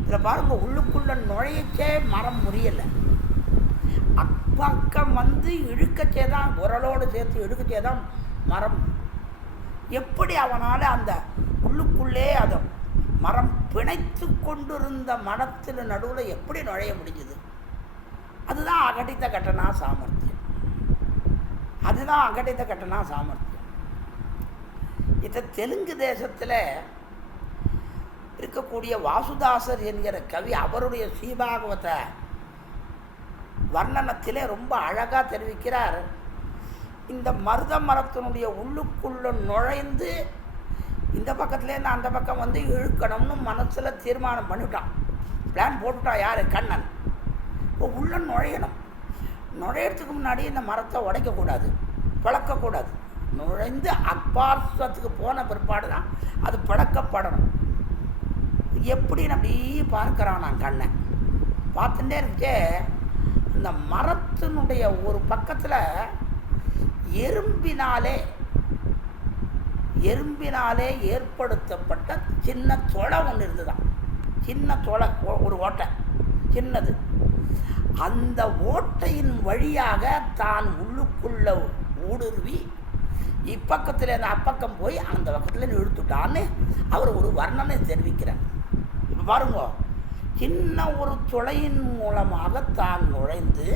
இதில் பாருங்க, உள்ளுக்குள்ள நுழையச்சே மரம் முறியலை, அப்பக்கம் வந்து இழுக்கச்சே தான், உரலோடு சேர்த்து இழுக்கச்சே தான் மரம். எப்படி அவனால் அந்த உள்ளுக்குள்ளே அதை மரம் பிணைத்து கொண்டிருந்த மரத்தில் நடுவில் எப்படி நுழைய முடிஞ்சது? அதுதான் அகடித்த கட்டணா சாமர்த்தியம். அதுதான் அகடித்த கட்டணா சாமர்த்தியம். இதை தெலுங்கு தேசத்தில் இருக்கக்கூடிய வாசுதாசர் என்கிற கவி அவருடைய ஸ்ரீபாகவத வர்ணனத்திலே ரொம்ப அழகாக தெரிவிக்கிறார். இந்த மருத மரத்தினுடைய உள்ளுக்குள்ள நுழைந்து இந்த பக்கத்துலேருந்து அந்த பக்கம் வந்து இழுக்கணும்னு மனசில் தீர்மானம் பண்ணிவிட்டான், பிளான் போட்டுட்டான். யார்? கண்ணன். இப்போ உள்ள நுழையணும். நுழையிறதுக்கு முன்னாடி இந்த மரத்தை உடைக்கக்கூடாது, பிளக்கக்கூடாது. நுழைந்து அப்பார்த்தத்துக்கு போன பிற்பாடு தான் அது பிளக்கப்படணும். எப்படின்னு அப்படியே பார்க்குறான் நான் கண்ணை பார்த்துட்டே இருக்கே. இந்த மரத்தினுடைய ஒரு பக்கத்தில் எறும்பினாலே ஏற்படுத்தப்பட்ட சின்ன தொலை ஒன்று இருந்துதான். சின்ன தொலை, ஒரு ஓட்டை சின்னது. அந்த ஓட்டையின் வழியாக தான் உள்ளுக்குள்ள ஊடுருவி இப்பக்கத்தில் அந்த அப்பக்கம் போய் அந்த பக்கத்தில் இழுத்துட்டான்னு அவர் ஒரு வர்ணனை தெரிவிக்கிறார். இப்போ பாருங்க, சின்ன ஒரு துளையின் மூலமாக தான் நுழைந்து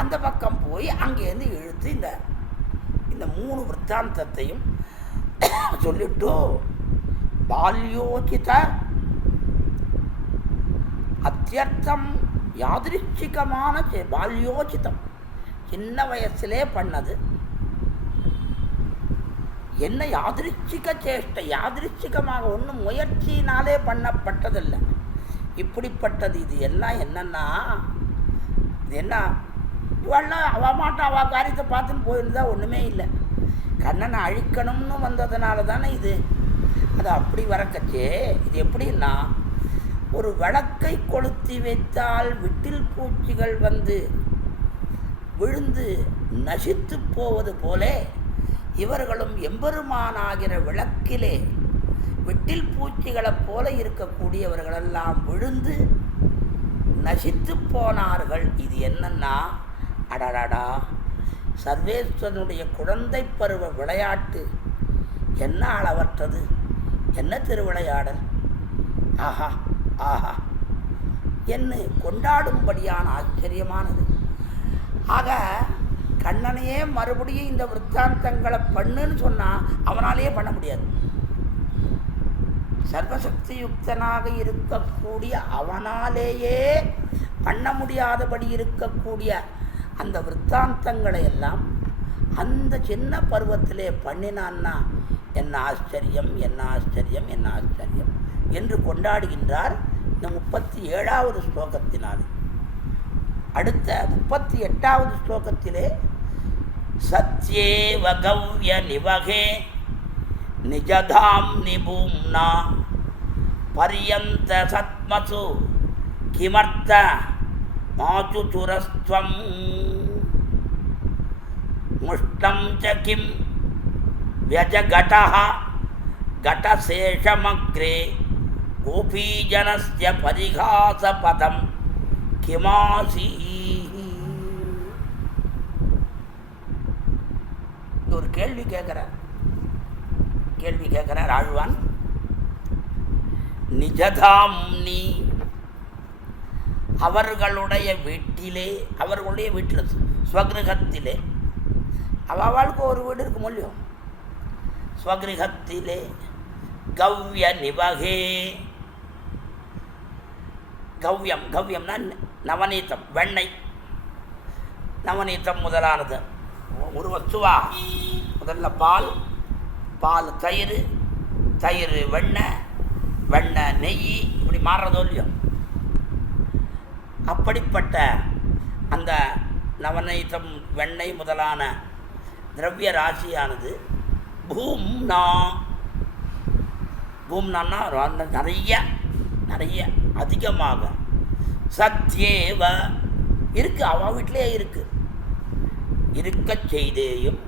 அந்த பக்கம் போய் அங்கேருந்து இழுத்து இந்த 3 விற்த்தாந்தத்தையும் சொல்லிட்டு பால்யோசித அத்தியர்த்தம் யாதிருச்சிகமான பால்யோசிதம், சின்ன வயசிலே பண்ணது என்ன யாதிருச்சிக சேஷ்டை, யாதிருச்சிகமாக ஒன்றும் முயற்சியினாலே பண்ணப்பட்டதில்லை. இப்படிப்பட்டது. இது எல்லாம் என்னன்னா, இது என்ன இவெல்லாம் அவ மாட்டான், அவள் காரியத்தை பார்த்துன்னு போயிருந்தா ஒன்றுமே இல்லை. கண்ணனை அழிக்கணும்னு வந்ததுனால தானே இது. அது அப்படி வரக்கச்சே இது எப்படின்னா, ஒரு விளக்கை கொளுத்தி வைத்தால் விட்டில் பூச்சிகள் வந்து விழுந்து நசித்து போவது போல இவர்களும் எம்பெருமானாகிற விளக்கிலே விட்டில் பூச்சிகளைப் போல இருக்கக்கூடியவர்களெல்லாம் விழுந்து நசித்து போனார்கள். இது என்னன்னா, அடடா சர்வேஸ்வரனுடைய குழந்தை பருவ விளையாட்டு என்ன அளவற்றது, என்ன திருவிளையாடல், ஆஹா ஆஹா என்று கொண்டாடும்படியான ஆச்சரியமானது. ஆக கண்ணனையே மறுபடியும் இந்த விற்த்தாந்தங்களை பண்ணுன்னு சொன்னால் அவனாலேயே பண்ண முடியாது. சர்வசக்தி யுக்தனாக இருக்கக்கூடிய அவனாலேயே பண்ண முடியாதபடி இருக்கக்கூடிய அந்த விற்த்தாந்தங்களை எல்லாம் அந்த சின்ன பருவத்திலே பண்ணினான்னா என்ன ஆச்சரியம், என்ன ஆச்சரியம், என்ன ஆச்சரியம் என்று கொண்டாடுகின்றார் இந்த 37வது ஸ்லோகத்தினால். அடுத்த 38வது ஸ்லோகத்திலே சத்யேவ கவ்ய நிவகே நிஜதாம் நிபூம்னா பரியந்த சத்மசு கிமர்த்த மாசுசுரஸ்வம் முஷ்டம் ச கிம் व्यजघटः घटशेषमग्रे गोपीजनस्य परिहासपदं किमासीः. ஒரு கேள்வி கேட்கிறார் ஆழ்வான். நிஜதாம்னி அவர்களுடைய வீட்டிலே, அவர்களுடைய வீட்டில் ஸ்வகிருகத்திலே, அவளுக்கு ஒரு வீடு இருக்கும் இல்லையோ, ஸ்வகிருகத்திலே கவ்ய நிவகே, கவ்யம் கவ்யம்னா நவநீதம், வெண்ணெய், நவநீதம் முதலானது ஒரு வஸ்துவா. முதல்ல பால், பால் தயிர், தயிர் வெண்ணெய், வெண்ணெய் நெய், இப்படி மாறுறதோ இல்லையோ. அப்படிப்பட்ட அந்த நவநீதம் வெண்ணெய் முதலான திரவிய ராசியானது பூம்னா, பூம்னான்னா நிறைய நிறைய அதிகமாக, சத்யேவ இருக்கு, அவன் வீட்டிலே இருக்கு, இருக்க செய்தேயும்,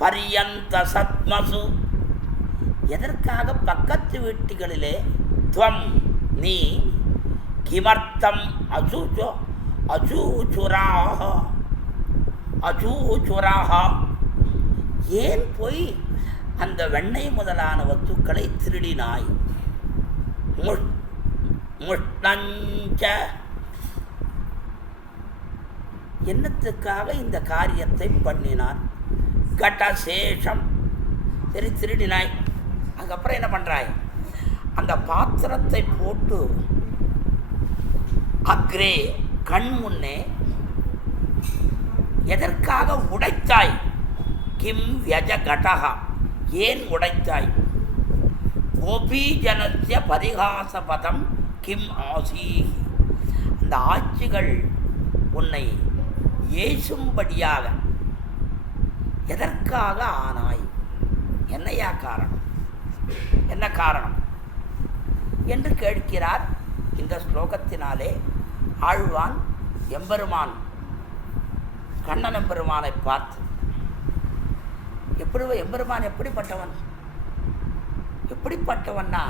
பரியந்த சத்மசு எதற்காக பக்கத்து வீட்டுகளிலே, துவம் நீ, கிமர்த்தம் அசூச்சோ அசூச்சுராக, அசூச்சுராக ஏன் போய் அந்த வெண்ணெய் முதலான வஸ்துக்களை திருடினாய். முஷ்டஞ்ச என்னத்துக்காக இந்த காரியத்தை பண்ணினார். கடசேஷம் சரி திருடினாய், அதுக்கப்புறம் என்ன பண்ணுறாய், அந்த பாத்திரத்தை போட்டு அக்ரே கண் முன்னே எதற்காக உடைத்தாய். கிம் வியஜகடஹ ஏன் உடைத்தாய். கோபீஜனஸ்ய பரிகாசபதம் கிம் ஆசீஹி அந்த ஆட்சிகள் உன்னை ஏசும்படியாக எதற்காக ஆனாய், என்னையா காரணம், என்ன காரணம் என்று கேட்கிறார். இந்த ஸ்லோகத்தினாலே ஆழ்வான் எம்பெருமான் கண்ணன் எம்பெருமானை பார்த்து, எப்படி எம்பெருமான் எப்படிப்பட்டவன், எப்படிப்பட்டவன்னா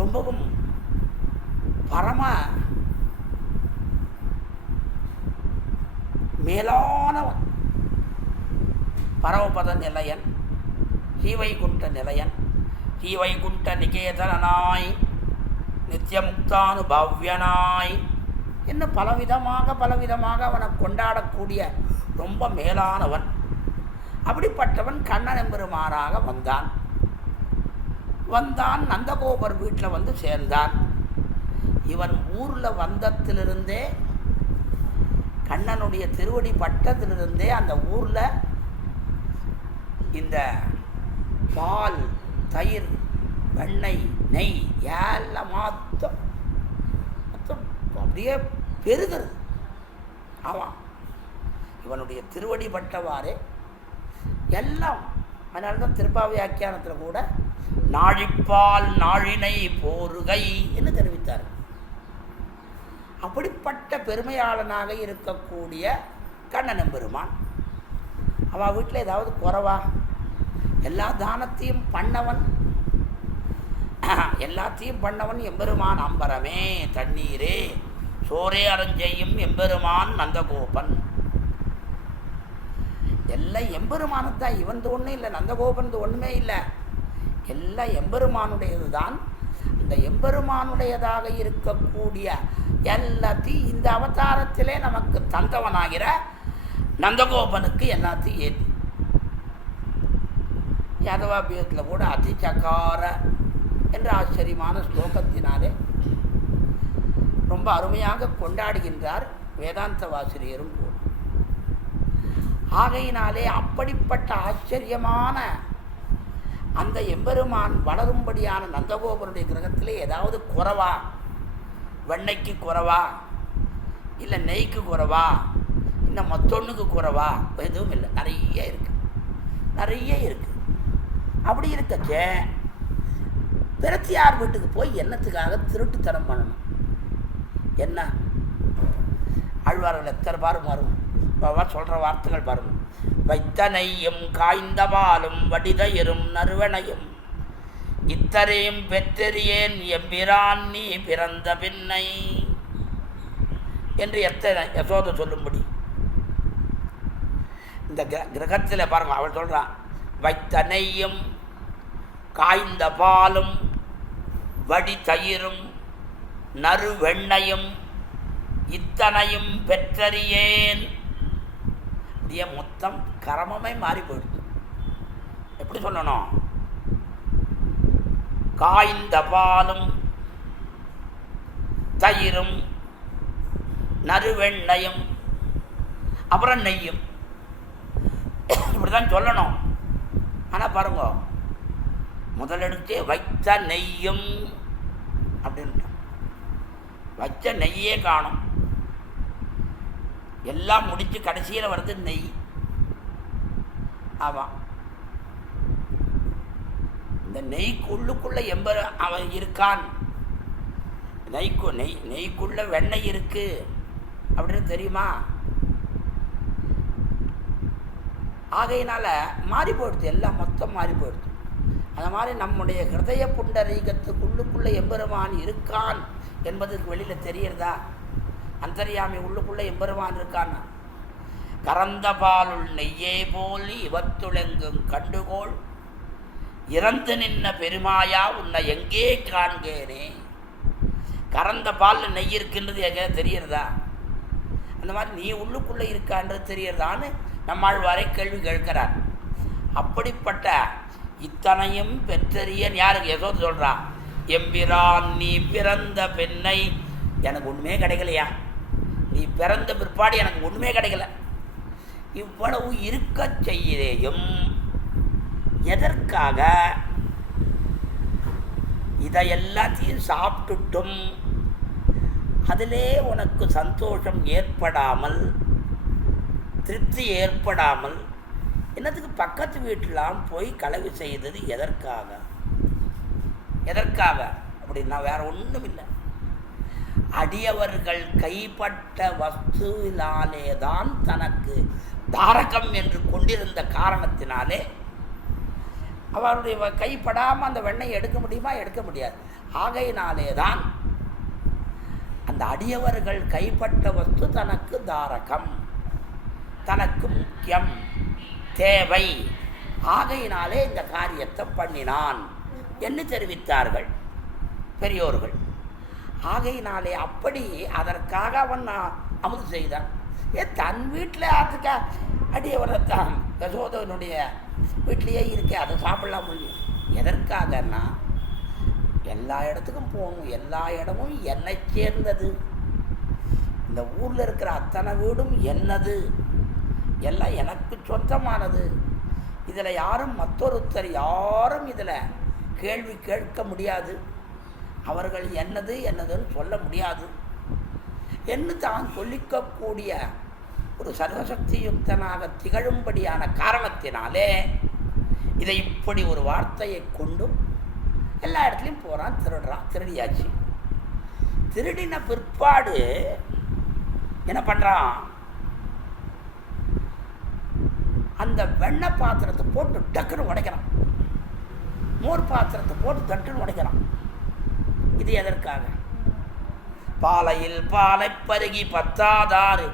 ரொம்பவும் பரம மேலானவன், பரமபத நிலையன், ஸ்ரீவைகுண்ட நிலையன், ஸ்ரீவைகுண்ட நிகேதனாய், நித்தியமுக்தானுபவ்யனாய் என்ன பலவிதமாக அவனை கொண்டாடக்கூடிய ரொம்ப மேலானவன். அப்படிப்பட்டவன் கண்ணன் எம்பெருமானாக வந்தான். நந்தகோபர் வீட்டில் வந்து சேர்ந்தான். இவன் ஊரில் வந்தத்திலிருந்தே, கண்ணனுடைய திருவடி பட்டத்திலிருந்தே அந்த ஊரில் இந்த பால், தயிர், வெண்ணெய், நெய் எல்லாம் மொத்தம் அப்படியே பெருகிறது. ஆமாம், இவனுடைய திருவடி பட்டவாறே எல்லாம். அதனால்தான் திருப்பாவியாக்கியானத்தில் கூட நாழிப்பால் நாழினை போருகை என்று தெரிவித்தார். அப்படிப்பட்ட பெருமையாளனாக இருக்கக்கூடிய கண்ணன் பெருமான் அவள் வீட்டில் ஏதாவது குறைவா? எல்லா தானத்தையும் பண்ணவன், எல்லாத்தையும் பண்ணவன் எம்பெருமான் அம்பரமே தண்ணீரே சோரே அரஞ்செய்யும் எம்பெருமான் நந்தகோபன். எல்லாம் எம்பெருமானத்தான். இவன் ஒன்றும் இல்லை, நந்தகோபன் ஒன்றுமே இல்லை, எல்லாம் எம்பெருமானுடையது தான். அந்த எம்பெருமானுடையதாக இருக்கக்கூடிய எல்லாத்தையும் இந்த அவதாரத்திலே நமக்கு தந்தவனாகிற நந்தகோபனுக்கு எல்லாத்தையும் ஏற்றி யாதவாபியத்தில் கூட அதிசகார என்ற ஆச்சரியமான ஸ்லோகத்தினாலே ரொம்ப அருமையாக கொண்டாடுகின்றார் வேதாந்த வாசிரியரும் கூட. ஆகையினாலே அப்படிப்பட்ட ஆச்சரியமான அந்த எம்பெருமான் வளரும்படியான நந்தகோபனுடைய கிரகத்திலே ஏதாவது குறைவா? வெண்ணெய்க்கு குறைவா, இல்லை நெய்க்கு குறைவா, இல்லை மத்தொன்னுக்கு குறைவா? எதுவும் இல்லை, நிறைய இருக்கு, நிறைய இருக்கு. அப்படி இருக்கச்சே பிரத்தியார் வீட்டுக்கு போய் என்னத்துக்காக திருட்டுத்தனம் பண்ணணும்? என்ன ஆழ்வார்கள் எத்தனை பாரும் வரும் சொல்கிற வார்த்தைகள் பாருங்க. வைத்தனையும் காய்ந்த பாலும் வடிதயரும் நறுவனையும் இத்தரையும் பெற்றறியேன் எம்பிரான் நீ பிறந்த பின்னை என்று எத்தனை யசோதை சொல்லும்படி இந்த கிரகத்தில் பாருங்க. அவள் சொல்கிறான், வைத்தனையும் காய்ந்த பாலும் வடி தயிரும் நறுவெண்ணையும் இத்தனையும் பெற்றறியேன். அப்படியே மொத்தம் கரமமே மாறி போயிடுது. எப்படி சொல்லணும்? காய்ந்த பாலும் தயிரும் நறுவெண்ணையும் அப்புறம் நெய்யும், இப்படிதான் சொல்லணும். ஆனால் பாருங்க, முதலெடுத்தே வைத்த நெய்யும் அப்படின்ட்டு வச்ச நெய்யே காணும். எல்லாம் முடிச்சு கடைசியில் வருது நெய். ஆமாம், இந்த நெய்க்குள்ளுக்குள்ள அவன் இருக்கான். நெய்க்குள்ள வெண்ணெய் இருக்கு அப்படின்னு தெரியுமா? ஆகையினால மாறி போயிடுது, எல்லாம் மொத்தம் மாறி போயிடுது. அந்த மாதிரி நம்முடைய ஹிருதய புண்டரீகத்துக்குள்ளுக்குள்ள எம்பெருமான் இருக்கான் என்பதுக்கு வெளியில் தெரியறதா? அந்தர்யாமி உள்ளுக்குள்ள எம்பெருமான் இருக்கான்னா, கறந்த பாலுள் நெய்யே போல் இவத்துளெங்கும் கண்டுகோள் இறந்து நின்ன பெருமாயா உன்னை எங்கே காண்கேனே. கறந்த பாலில் நெய் இருக்குன்றது எங்கே தெரியறதா? அந்த மாதிரி நீ உள்ளுக்குள்ளே இருக்கான்றது தெரியறதான்னு நம்மாழ்வாரை கேள்வி கேட்கிறார். அப்படிப்பட்ட இத்தனையும் பெற்றறியன் யாருக்கு? யசோதை சொல்றா, எம்பிரான் நீ பிறந்த பெண்ணை எனக்கு ஒன்றுமே கிடைக்கலையா? நீ பிறந்த பிற்பாடு எனக்கு ஒன்றுமே கிடைக்கல. இவ்வளவு இருக்க செய்கிறேயும் எதற்காக? இதை எல்லாத்தையும் சாப்பிட்டுட்டும் அதிலே உனக்கு சந்தோஷம் ஏற்படாமல், திருப்தி ஏற்படாமல் என்னத்துக்கு பக்கத்து வீட்டிலாம் போய் கலவி செய்தது எதற்காக? எதற்காக அப்படின்னா வேற ஒன்றும் இல்லை. அடியவர்கள் கைப்பட்ட வஸ்துவினாலே தான் தனக்கு தாரகம் என்று கொண்டிருந்த காரணத்தினாலே அவருடைய கைப்படாமல் அந்த வெண்ணெய் எடுக்க முடியுமா? எடுக்க முடியாது. ஆகையினாலே தான் அந்த அடியவர்கள் கைப்பட்ட வஸ்து தனக்கு தாரகம், தனக்கு முக்கியம், தேவை. ஆகையினாலே இந்த காரியத்தை பண்ணினான் என்று தெரிவித்தார்கள் பெரியோர்கள். ஆகையினாலே அப்படி அதற்காக அவன் அமுது செய்தான். தன் வீட்டில் அதுக்கு அடியவரைத்தான் யசோதனுடைய வீட்டிலேயே இருக்கே, அதை சாப்பிடலாம் முடியும். எதற்காகன்னா எல்லா இடத்துக்கும் போகணும், எல்லா இடமும் என்னை சேர்ந்தது, இந்த ஊரில் இருக்கிற அத்தனை வீடும் என்னது, எல்லாம் எனக்கு சொந்தமானது. இதில் யாரும் மற்றொருத்தர் யாரும் இதில் கேள்வி கேட்க முடியாது, அவர்கள் என்னது என்னதுன்னு சொல்ல முடியாது என்று தான் சொல்லிக்கக்கூடிய ஒரு சர்வசக்தி யுக்தனாக திகழும்படியான காரணத்தினாலே இதை இப்படி ஒரு வார்த்தையை கொண்டும் எல்லா இடத்துலையும் போகிறான், திருடுறான். திருடியாச்சு. திருடின பிற்பாடு என்ன பண்ணுறான், அந்த வெண்ணெய் பாத்திரத்தை போட்டு டக்குன்னு உடைக்கிறான், மோர் பாத்திரத்தை போட்டு தட்டுன்னு உடைக்கிறான். இது எதற்காக? பாலையில் பாலை பருகி பத்தாதாறு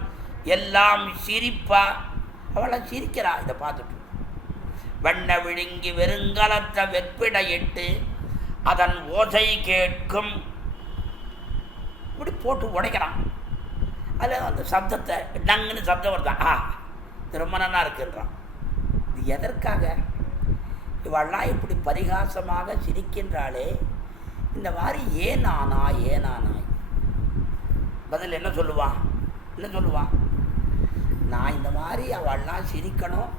எல்லாம் சிரிப்பா. அவளை சிரிக்கிறா இதை பார்த்துட்டு. வெண்ணெய் விழுங்கி வெறுங்கலத்தை வெப்பிடையிட்டு அதன் ஓசை கேட்கும். இப்படி போட்டு உடைக்கிறான். அதில் அந்த சப்தத்தை டங்குன்னு சப்தம் வருதான். ரொம்ப நல்லா இருக்குன்றான். இது எதற்காக? இவெல்லாம் இப்படி பரிகாசமாக சிரிக்கின்றாளே, இந்த மாதிரி ஏனானா ஏனானாய். பதில் என்ன சொல்லுவான்? என்ன சொல்லுவான்? நான் இந்த மாதிரி அவள்லாம் சிரிக்கணும்,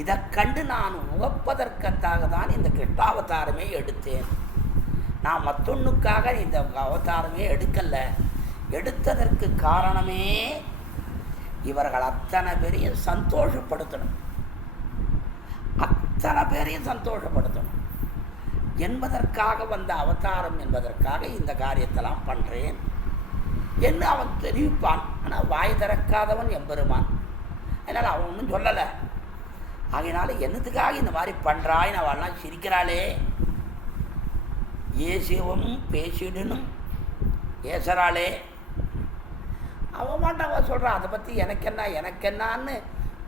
இதை கண்டு நான் உகப்பதற்கத்தாக தான் இந்த கிருஷ்ணாவதாரமே எடுத்தேன். நான் மற்றொன்னுக்காக இந்த அவதாரமே எடுக்கலை. எடுத்ததற்கு காரணமே இவர்கள் அத்தனை பேரையும் சந்தோஷப்படுத்தணும், அத்தனை பேரையும் சந்தோஷப்படுத்தணும் என்பதற்காக வந்த அவதாரம் என்பதற்காக இந்த காரியத்தெல்லாம் பண்ணுறேன் என்று அவன் தெரிவிப்பான். ஆனால் வாய் திறக்காதவன் எம்பெருமான். அதனால் அவன் ஒன்றும் சொல்லலை. ஆகையினால என்னத்துக்காக இந்த மாதிரி பண்ணுறாயின்னு அவள்லாம் சிரிக்கிறாளே. ஏசியவும் பேசிடணும் ஏசுறாளே. அவன் மாட்டான் சொல்கிறான், அதை பற்றி எனக்கென்னான்னு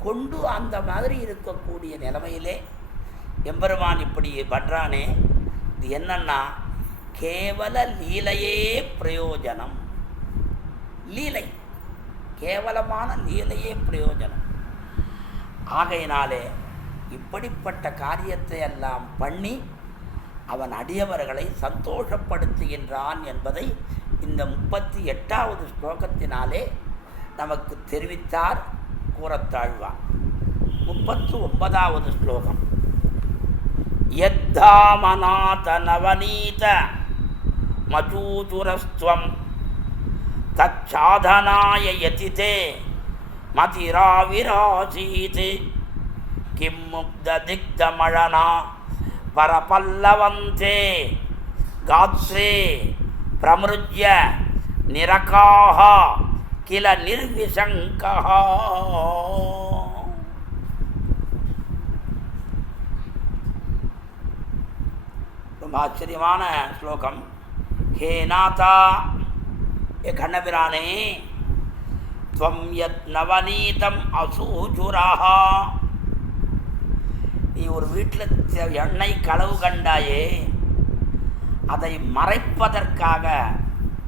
கொண்டு அந்த மாதிரி இருக்கக்கூடிய நிலைமையிலே எம்பெருமான் இப்படி பண்ணுறானே. இது என்னன்னா கேவல லீலையே பிரயோஜனம். லீலை, கேவலமான லீலையே பிரயோஜனம். ஆகையினாலே இப்படிப்பட்ட காரியத்தை எல்லாம் பண்ணி அவன் அடியவர்களை சந்தோஷப்படுத்துகின்றான் என்பதை இந்த 38வது ஸ்லோகத்தினாலே நமக்கு தெரிவித்தார் கூறத்தாழ்வார். 39வது ஸ்லோகம். யத்தாமநாத நவநீத மச்சூச்சுரஸ்துவம் தச்சாதனாய யதிதே மதிராவிராசீத் கிம் முக்ததிக்தமழனா பரபல்லவந்தே காத்ரே பிரமிருஜ்ய நிரகாஹ கில நிர்விசங்கஹ. ரொம்ப ஆச்சரியமான ஸ்லோகம். ஹே நாதா, ஏ கண்ணபிரானே, துவம் யத் நவநீதம் அசூச்சுராஹ, நீ ஒரு வீட்டில் எண்ணெய் களவு கண்டாயே, அதை மறைப்பதற்காக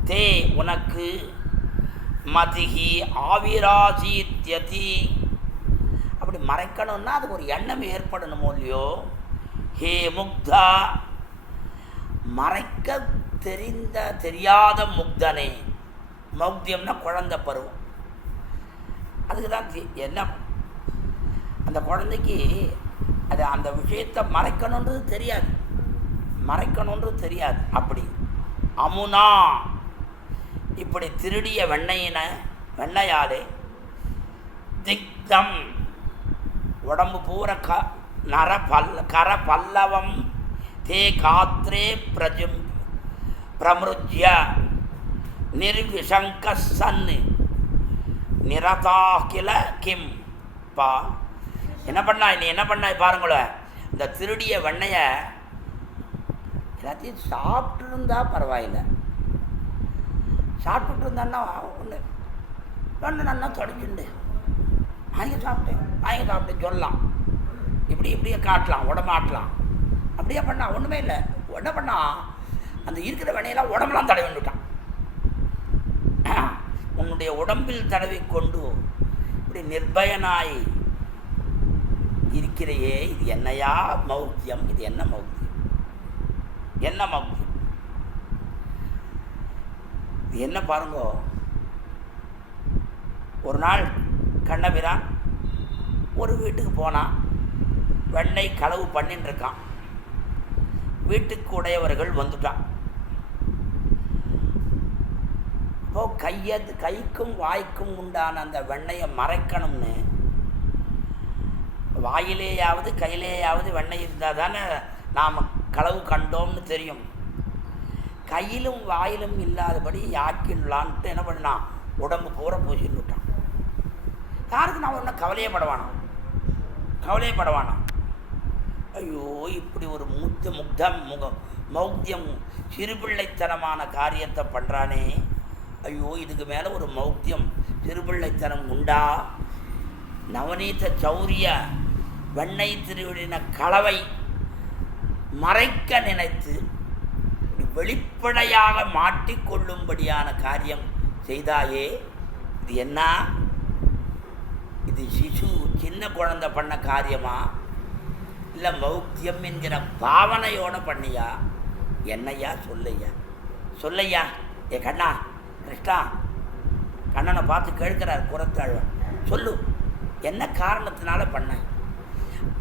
தே உனக்கு மதிஹி ஆவிராசீத்யதி, அப்படி மறைக்கணும்னா அதுக்கு ஒரு எண்ணம் ஏற்படணுமோ இல்லையோ. ஹே முக்தா, மறைக்க தெரியாத முக்தனே. மௌக்தியம்னா குழந்தை பருவம். அதுக்கு தான் என்ன, அந்த குழந்தைக்கு அது அந்த விஷயத்தை மறைக்கணுன்றது தெரியாது. அப்படி அமுனா, இப்படி திருடிய வெண்ணையாலே திக்தம், உடம்பு பூரா கர பல்லவம் தே காத்ரே பிரமிருஜ்ய நிர்விசங்க சன்னு நிரதாகில கிம். பா என்ன பண்ணாய், நீ என்ன பண்ணாய் பாருங்களேன். இந்த திருடிய வெண்ணையை எல்லாத்தையும் சாப்பிட்டு இருந்தா பரவாயில்லை. சாப்பிட்டுட்டு இருந்தான்னா ஒன்று நல்லா தொடங்கிண்டு வாங்கி சாப்பிட்டேன் சொல்லலாம். இப்படியே காட்டலாம், உடம்பாட்டலாம். அப்படியே பண்ணா ஒன்றுமே இல்லை. என்ன பண்ணா, அந்த இருக்கிற வெண்ணையெல்லாம் உடம்புலாம் தடவி வந்துட்டான். உன்னுடைய உடம்பில் தடவி கொண்டு இப்படி நிர்பயனாய் இருக்கிறையே, இது என்னையா மௌக்கியம்? இது என்ன மௌக்கியம்? இது என்ன பாருங்கோ. ஒரு நாள் கண்ணபிரான் ஒரு வீட்டுக்கு போனான். வெண்ணெய் களவு பண்ணின்னு இருக்கான். வீட்டுக்கு உடையவர்கள் வந்துட்டான். இப்போது கைக்கும் வாய்க்கும் உண்டான அந்த வெண்ணெயை மறைக்கணும்னு வாயிலேயாவது கையிலேயாவது வெண்ணெய் இருந்தால் தானே நாம் களவு கண்டோம்னு தெரியும். கையிலும் வாயிலும் இல்லாதபடி ஆக்கிடலான்ட்டு என்ன பண்ணான், உடம்பு பூரா பூசின்னு விட்டான். யாருக்கு நான் ஒன்றும் கவலையப்படவானாம். ஐயோ, இப்படி ஒரு மௌத்தியம் சிறுபிள்ளைத்தனமான காரியத்தை பண்ணுறானே, ஐயோ இதுக்கு மேலே ஒரு மௌத்தியம் சிறுபிள்ளைத்தனம் உண்டா? நவநீத சௌரிய வெண்ணெய் திருவிழின களவை மறைக்க நினைத்து வெளிப்படையாக மாட்டிக்கொள்ளும்படியான காரியம் செய்தாயே, இது என்ன? இது சிசு சின்ன குழந்தை பண்ண காரியமா, இல்லை மௌத்தியம் என்கிற பாவனையோடு பண்ணியா? என்னையா சொல்லையா ஏ கண்ணா, கிருஷ்ணா கண்ணனை பார்த்து கேட்கிறார் குரத்தாழ்வன், சொல்லு என்ன காரணத்தினால பண்ண?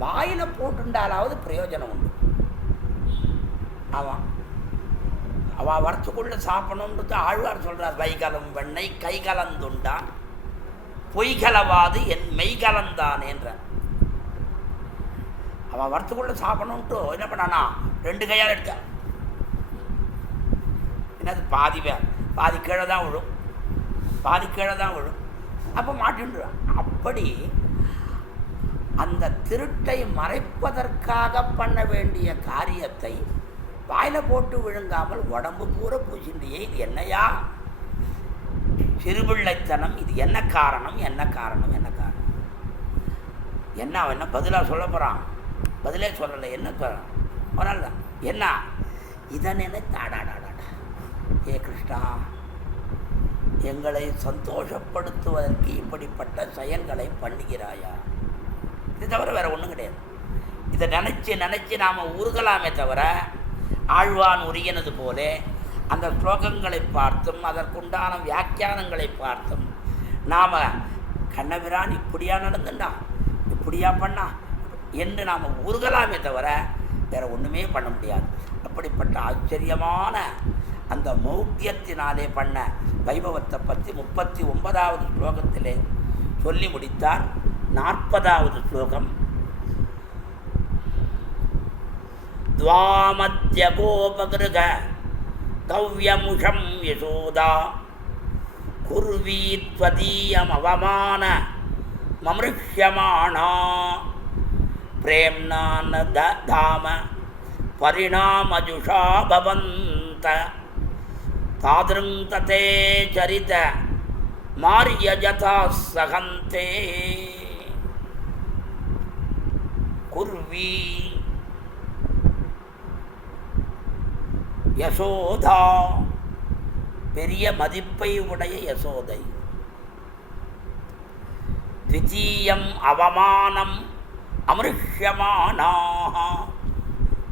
வாயில் போட்டுண்டாலாவது பிரயோஜனம் உண்டு. அவன் வரத்துக்குள்ள சாப்பிடணுன்றது ஆழ்வார் சொல்கிறார். வைகலம் வெண்ணெய் கைகலந்துண்டான் பொய்கலவாது என் மெய்கலந்தானேன்ற. அவன் வரத்துக்குள்ள சாப்பிடணுன்ட்டு என்ன பண்ணானா, 2 கையால் எடுத்தான். என்னது பாதி கீழே தான் விழும், அப்போ மாட்டின்றான். அப்படி அந்த திருட்டை மறைப்பதற்காக பண்ண வேண்டிய காரியத்தை வாயில் போட்டு விழுங்காமல் உடம்பு பூரா பூசிண்டியே, இது என்னையா சிறுபிள்ளைத்தனம்? இது என்ன காரணம்? என்ன அவன் என்ன பதிலாக சொல்ல போகிறான்? பதிலே சொல்லலை. என்ன சொல்கிறான்? அதனால தான் என்ன இதை நினைத்தாடாடாடா, ஏ கிருஷ்ணா, எங்களை சந்தோஷப்படுத்துவதற்கு இப்படிப்பட்ட செயல்களை பண்ணுகிறாயா? இது தவிர வேறு ஒன்றும் கிடையாது. இதை நினச்சி நாம் உருகலாமே தவிர, ஆழ்வான் உரியனது போல அந்த ஸ்லோகங்களை பார்த்தும் அதற்குண்டான வியாக்கியானங்களை பார்த்தும் நாம் கண்ணபிரான் இப்படியா நடந்துட்டான், இப்படியா பண்ணா என்று நாம் உருகலாமே தவிர வேறு ஒன்றுமே பண்ண முடியாது. அப்படிப்பட்ட ஆச்சரியமான அந்த மௌக்கியத்தினாலே பண்ண வைபவத்தை பற்றி 39வது ஸ்லோகத்திலே சொல்லி முடித்தார். 40வது ஸ்லோகம். துவாமத்யகோபகிருக கவ்யமுஷம் யசோதா குர்வீத்வதீயமவமான மமிருஷ்யமாணா பிரேம்னான தாம பரிணாமஜுஷா பவந்த தாதிருந்ததே சரித மாரியஜதா சகந்தே. குர்வி யசோதா, பெரிய மதிப்பை உடைய யசோதை. த்விதீயம் அவமானம் அமிருஷ்யமானாஹ.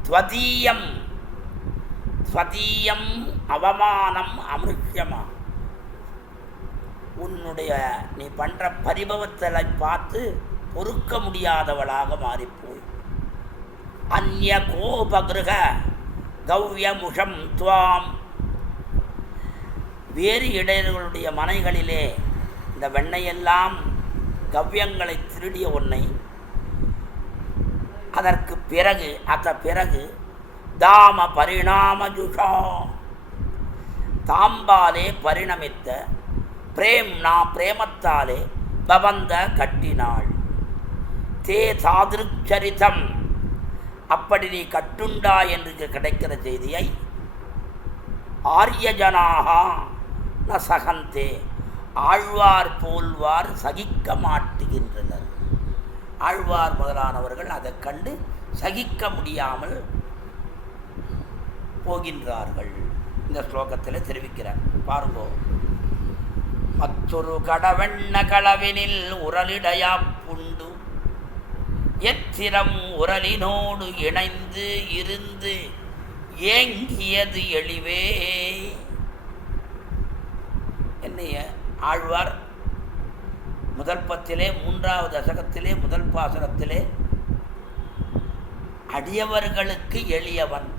த்வதீயம் அவமானம் அமிருஷ்யமா. உன்னுடைய நீ பண்ணுற பரிபவத்தை பார்த்து பொறுக்க முடியாதவளாக மாறிப்போய். அந்நிய கோபகிருக கவ்யமுஷம் துவாம், வேறு இடையர்களுடைய மனைகளிலே இந்த வெண்ணையெல்லாம் கவ்யங்களை திருடிய உன்னை, அதற்கு பிறகு தாம பரிணாமஜுஷா, தாம்பாலே பரிணமித்த பிரேமத்தாலே பவந்த கட்டினாள். தே தாதிருச்சரிதம், அப்படி நீ கட்டுண்டா என்று கிடைக்கிற செய்தியை ஆரியஜனாகா ந சகந்தே, ஆழ்வார் போல்வார் சகிக்க மாட்டுகின்றனர். ஆழ்வார் முதலானவர்கள் அதை கண்டு சகிக்க முடியாமல் போகின்றார்கள். இந்த ஸ்லோகத்தில் தெரிவிக்கிறார். பாருங்கோ. மற்றொரு கடவெண்ண களவினில் உரலிடையா புண்டு எத்திரம் உரலினோடு இணைந்து இருந்து ஏங்கியது எளிவே. என்னைய ஆழ்வார் முதல் பத்திலே 3வது தசகத்திலே முதல் பாசனத்திலே அடியவர்களுக்கு எளியவன்,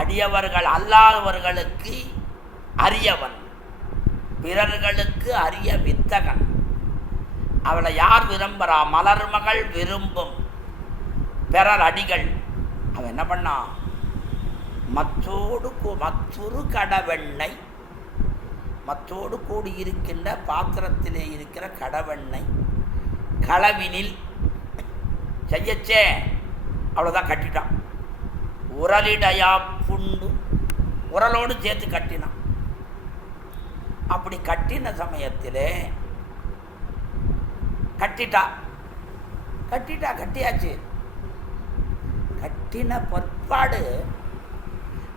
அடியவர்கள் அல்லாதவர்களுக்கு அரியவன், பிறர்களுக்கு அரிய வித்தகன். அவளை யார் விரும்புகிறா? மலர்மகள் விரும்பும் பிறர் அடிகள். அவன் என்ன பண்ணான்? மற்றொரு கடவெண்ணெய், மற்றோடு கூடி இருக்கின்ற பாத்திரத்திலே இருக்கிற கடவெண்ணெய் களவினில் செய்யச்சே அவ்வளோதான் கட்டிட்டான். உரலிடையா புண்டு, உரலோடு சேர்த்து கட்டினான். அப்படி கட்டின சமயத்திலே கட்டியாச்சு. கட்டின பற்பாடு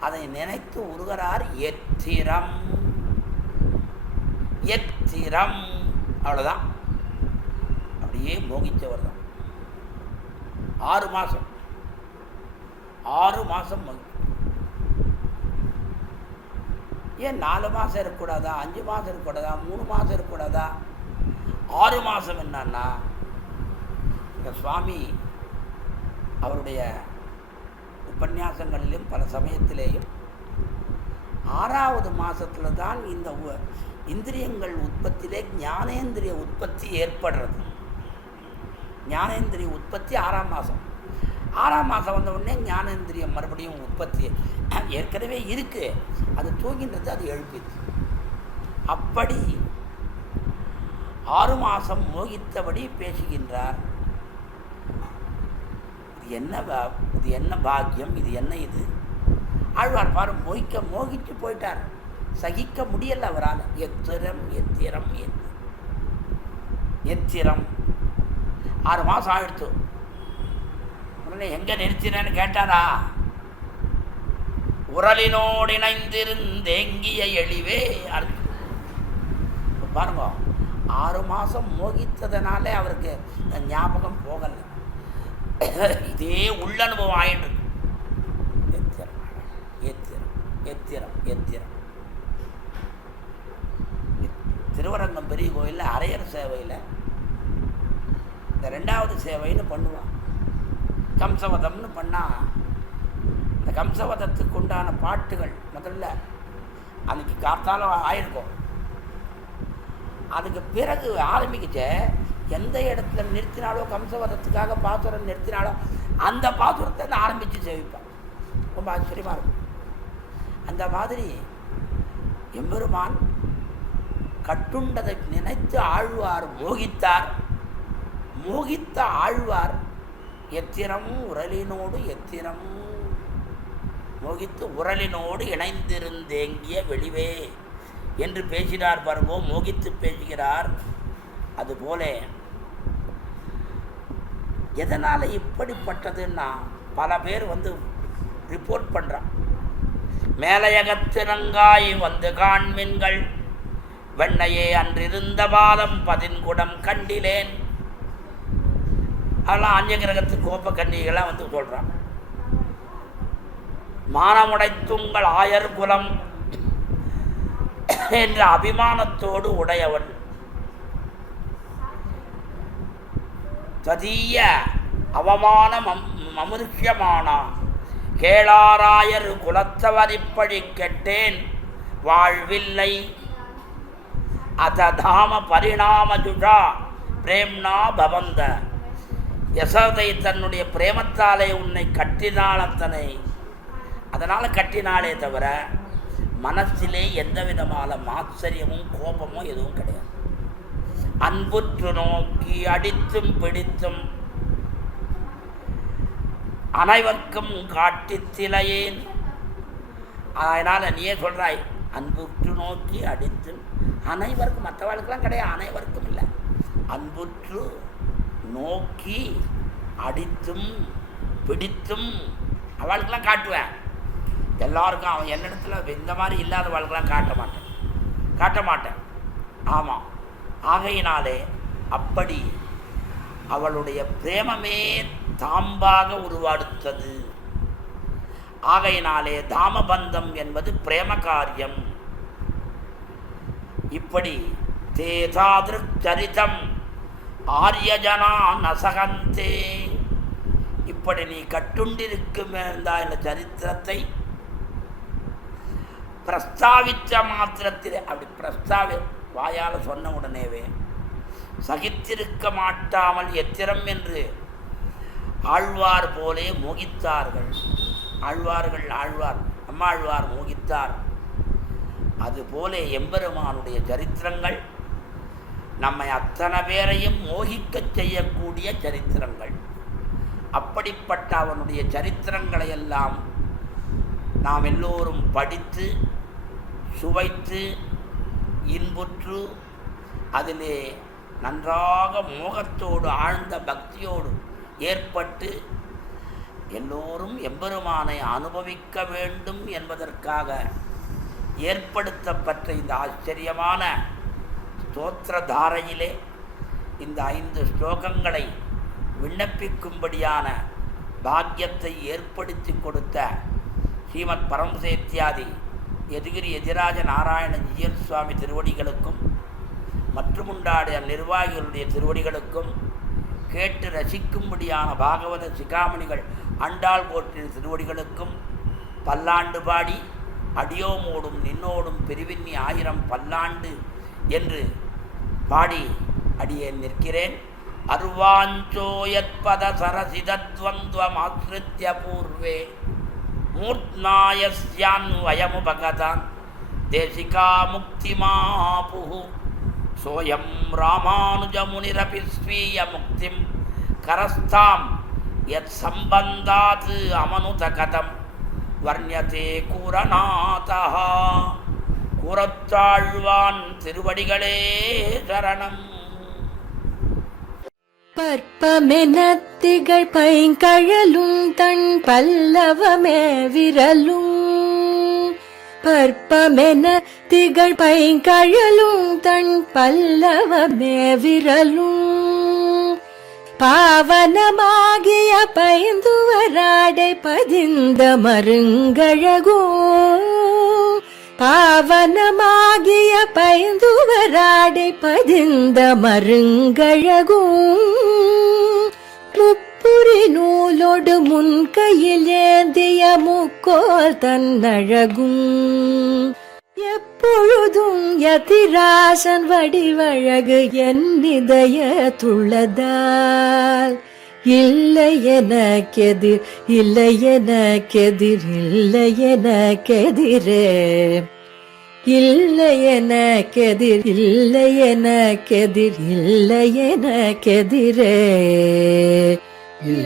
அதை நினைத்து உருகிறார். எத்திரம் எத்திரம், அவ்வளோதான். அப்படியே மோகிச்சவர் தான். 6 மாதம் மோகி. ஏன் 4 மாதம் இருக்கக்கூடாதா? 5 மாதம் இருக்கக்கூடாதா? 3 மாதம் இருக்கக்கூடாதா? 6 மாதம் என்னன்னா, இந்த சுவாமி அவருடைய உபன்யாசங்களிலும் பல சமயத்திலேயும் 6வது மாதத்தில் தான் இந்த இந்திரியங்கள் உற்பத்தியிலே ஞானேந்திரிய உற்பத்தி ஏற்படுறது. ஞானேந்திரிய உற்பத்தி 6ஆம் மாதம். 6ஆம் மாதம் வந்த உடனே ஞானேந்திரியம் மறுபடியும் உற்பத்தி ஏற்கனவே இருக்குது, அது தூங்கின்றது, அது எழுப்பிது. அப்படி 6 மாதம் மோகித்தபடி பேசுகின்றார். இது என்ன பாக்கியம், இது என்ன? இது ஆழ்வார் பாரு, மோகிச்சு போயிட்டார். சகிக்க முடியல அவரால். எத்திரம் 6 மாதம் ஆயிடுத்து. உடனே எங்கே நிறுத்தினேன்னு கேட்டாரா? உரலினோடு இணைந்திருந்தேங்கிய எழிவே. பாருங்க, 6 மாதம் மோகித்ததுனாலே அவருக்கு ஞாபகம் போகலை. இதே உள்ளனுபவம் ஆயிட்டு. எத்திரம் திருவரங்கம் பெரிய கோயிலில் அரையர் சேவையில் இந்த 2வது சேவைன்னு பண்ணுவான். கம்சவதம்னு பண்ணால் இந்த கம்சவதத்துக்கு உண்டான பாட்டுகள் முதல்ல அன்றைக்கி காத்தாலும் ஆயிருக்கும். அதுக்கு பிறகு ஆரம்பிக்கிச்ச எந்த இடத்துல நிறுத்தினாலோ, கம்சவதத்துக்காக பாசுரம் நிறுத்தினாலோ அந்த பாசுரத்தை ஆரம்பித்து சேவிப்பான். ரொம்ப ஆச்சரியமாக இருக்கும். அந்த மாதிரி எம்பெருமான் கட்டுண்டதை நினைத்து ஆழ்வார் மோகித்தார். மோகித்த ஆழ்வார் எத்திரமும் உரலினோடு மோகித்து உரலினோடு இணைந்திருந்தேங்கிய வெளிவே என்று பேசினார். பாருங்கோ, மோகித்து பேசுகிறார். அதுபோல எதனால் இப்படிப்பட்டதுன்னா பல பேர் ரிப்போர்ட் பண்ணுறான். மேலையகத்திறங்காய் வந்து காண்மின்கள் வெண்ணையே அன்றிருந்த பாலம் 10 கண்டிலேன். அதெல்லாம் அஞ்சகிரகத்து கோப்ப கன்னிகளாம் சொல்கிறான். மானமுடைத்துங்கள் ஆயர் குலம் என்ற அபிமானத்தோடு உடையவன். ததீய அவமான மமுருஷ்யமானா கேளாராயர் குலத்தவரிப்படி கெட்டேன் வாழ்வில்லை. அததாம பரிணாமஜுஷா பிரேம்னா பவந்த. யசோதை தன்னுடைய பிரேமத்தாலே உன்னை கட்டினாள். அதனால் கட்டினாலே தவிர மனசிலே எந்த விதமான மாச்சரியமும் கோபமும் எதுவும் கிடையாது. அன்புற்று நோக்கி அடித்தும் பிடித்தும் அனைவருக்கும் காட்டித்திலையேன். அதனால் நீயே சொல்கிறாய், அன்புற்று நோக்கி அடித்தும் அனைவருக்கும், மற்றவர்களுக்கெல்லாம் கிடையாது, அனைவருக்கும் இல்லை. அன்புற்று நோக்கி அடித்தும் பிடித்தும் அவளுக்கெல்லாம் காட்டுவேன். எல்லாருக்கும் அவன் என்னிடத்துல இந்த மாதிரி இல்லாத வாழ்க்கெல்லாம் காட்ட மாட்டேன். ஆமாம், ஆகையினாலே அப்படி அவளுடைய பிரேமமே தாம்பாக உருவாடுத்தது. ஆகையினாலே தாமபந்தம் என்பது பிரேம காரியம். இப்படி தேதாதிருக் சரிதம் ஆரியஜனா நசகந்தே. இப்படி நீ கட்டுண்டிருக்கும் இந்த சரித்திரத்தை பிரஸ்தாவித்த மாத்திரத்திலே அப்படி வாயால் சொன்ன உடனேவே சகித்திருக்க மாட்டாமல் எத்திரம் என்று ஆழ்வார் போலே மோகித்தார்கள். நம்மாழ்வார் மோகித்தார். அதுபோலே எம்பெருமானுடைய சரித்திரங்கள் நம்மை அத்தனை பேரையும் மோகிக்கச் செய்யக்கூடிய சரித்திரங்கள். அப்படிப்பட்ட அவனுடைய சரித்திரங்களை எல்லாம் நாம் எல்லோரும் படித்து சுவைத்து இன்புற்று அதிலே நன்றாக மோகத்தோடு ஆழ்ந்த பக்தியோடு ஏற்பட்டு எல்லோரும் எம்பெருமானை அனுபவிக்க வேண்டும் என்பதற்காக ஏற்படுத்தப்பட்ட இந்த ஆச்சரியமான ஸ்தோத்திர தாரையிலே இந்த 5 ஸ்லோகங்களை விண்ணப்பிக்கும்படியான பாக்கியத்தை ஏற்படுத்தி கொடுத்த ஸ்ரீமத் பரமசேத்தியாதி யதுகிரி யதிராஜ நாராயண ஜீயர் சுவாமி திருவடிகளுக்கும் மற்றும் உண்டாடைய நிர்வாகிகளுடைய திருவடிகளுக்கும் கேட்டு ரசிக்கும்படியான பாகவத சிகாமணிகள் அண்டாள் போற்றிய திருவடிகளுக்கும் பல்லாண்டு பாடி அடியோமோடும் நின்னோடும் பெருவின்னி 1000 பல்லாண்டு என்று பாடி அடியேன் நிற்கிறேன். அர்வாஞ்சோயத்பத சரசிதத்வந்த்வமாஸ்ருத்ய பூர்வே மூர்த்நாயஸ்யான்வயமுபகதான் தேசிகா முக்திமாபுஹு சோயம் ராமானுஜமுனிரபி ஸ்வீய முக்திம் கரஸ்தாம் யத் சம்பந்தாத் அமனுதகதம் வர்ணியதே கூரநாதஹ. கூரத்தாழ்வான் திருவடிகளே சரணம். பற்பமெனத்திகள் பைங்கழலும் தன் பல்லவமே விரலும். பற்பமென திகழ் பைங்கழலும் தன் பல்லவமே விரலும். பாவனமாகிய பைந்துவராடை பதிந்த மருங்கழகோ. பாவனமாகிய பைந்துவராடை பதிந்த மருங்கழகும். முப்புரி நூலோடு முன்கையில் ஏந்திய முக்கோல் தன்னழகும். எப்பொழுதும் யதிராசன் வடிவழகு என் இதயத்துள்ளதால் இல்லை எனக்கெதிர் இல்லை எனக்கெதிர் இல்லை எனக்கெதிரே. இல்லை எனக்கெதிர் இல்லை எனக்கெதிர் இல்லை எனக்கெதிரே.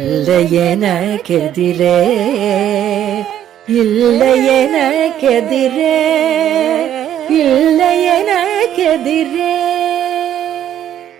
இல்லை எனக்கெதிரே இல்லை எனக்கெதிரே இல்லை எனக்கெதிரே.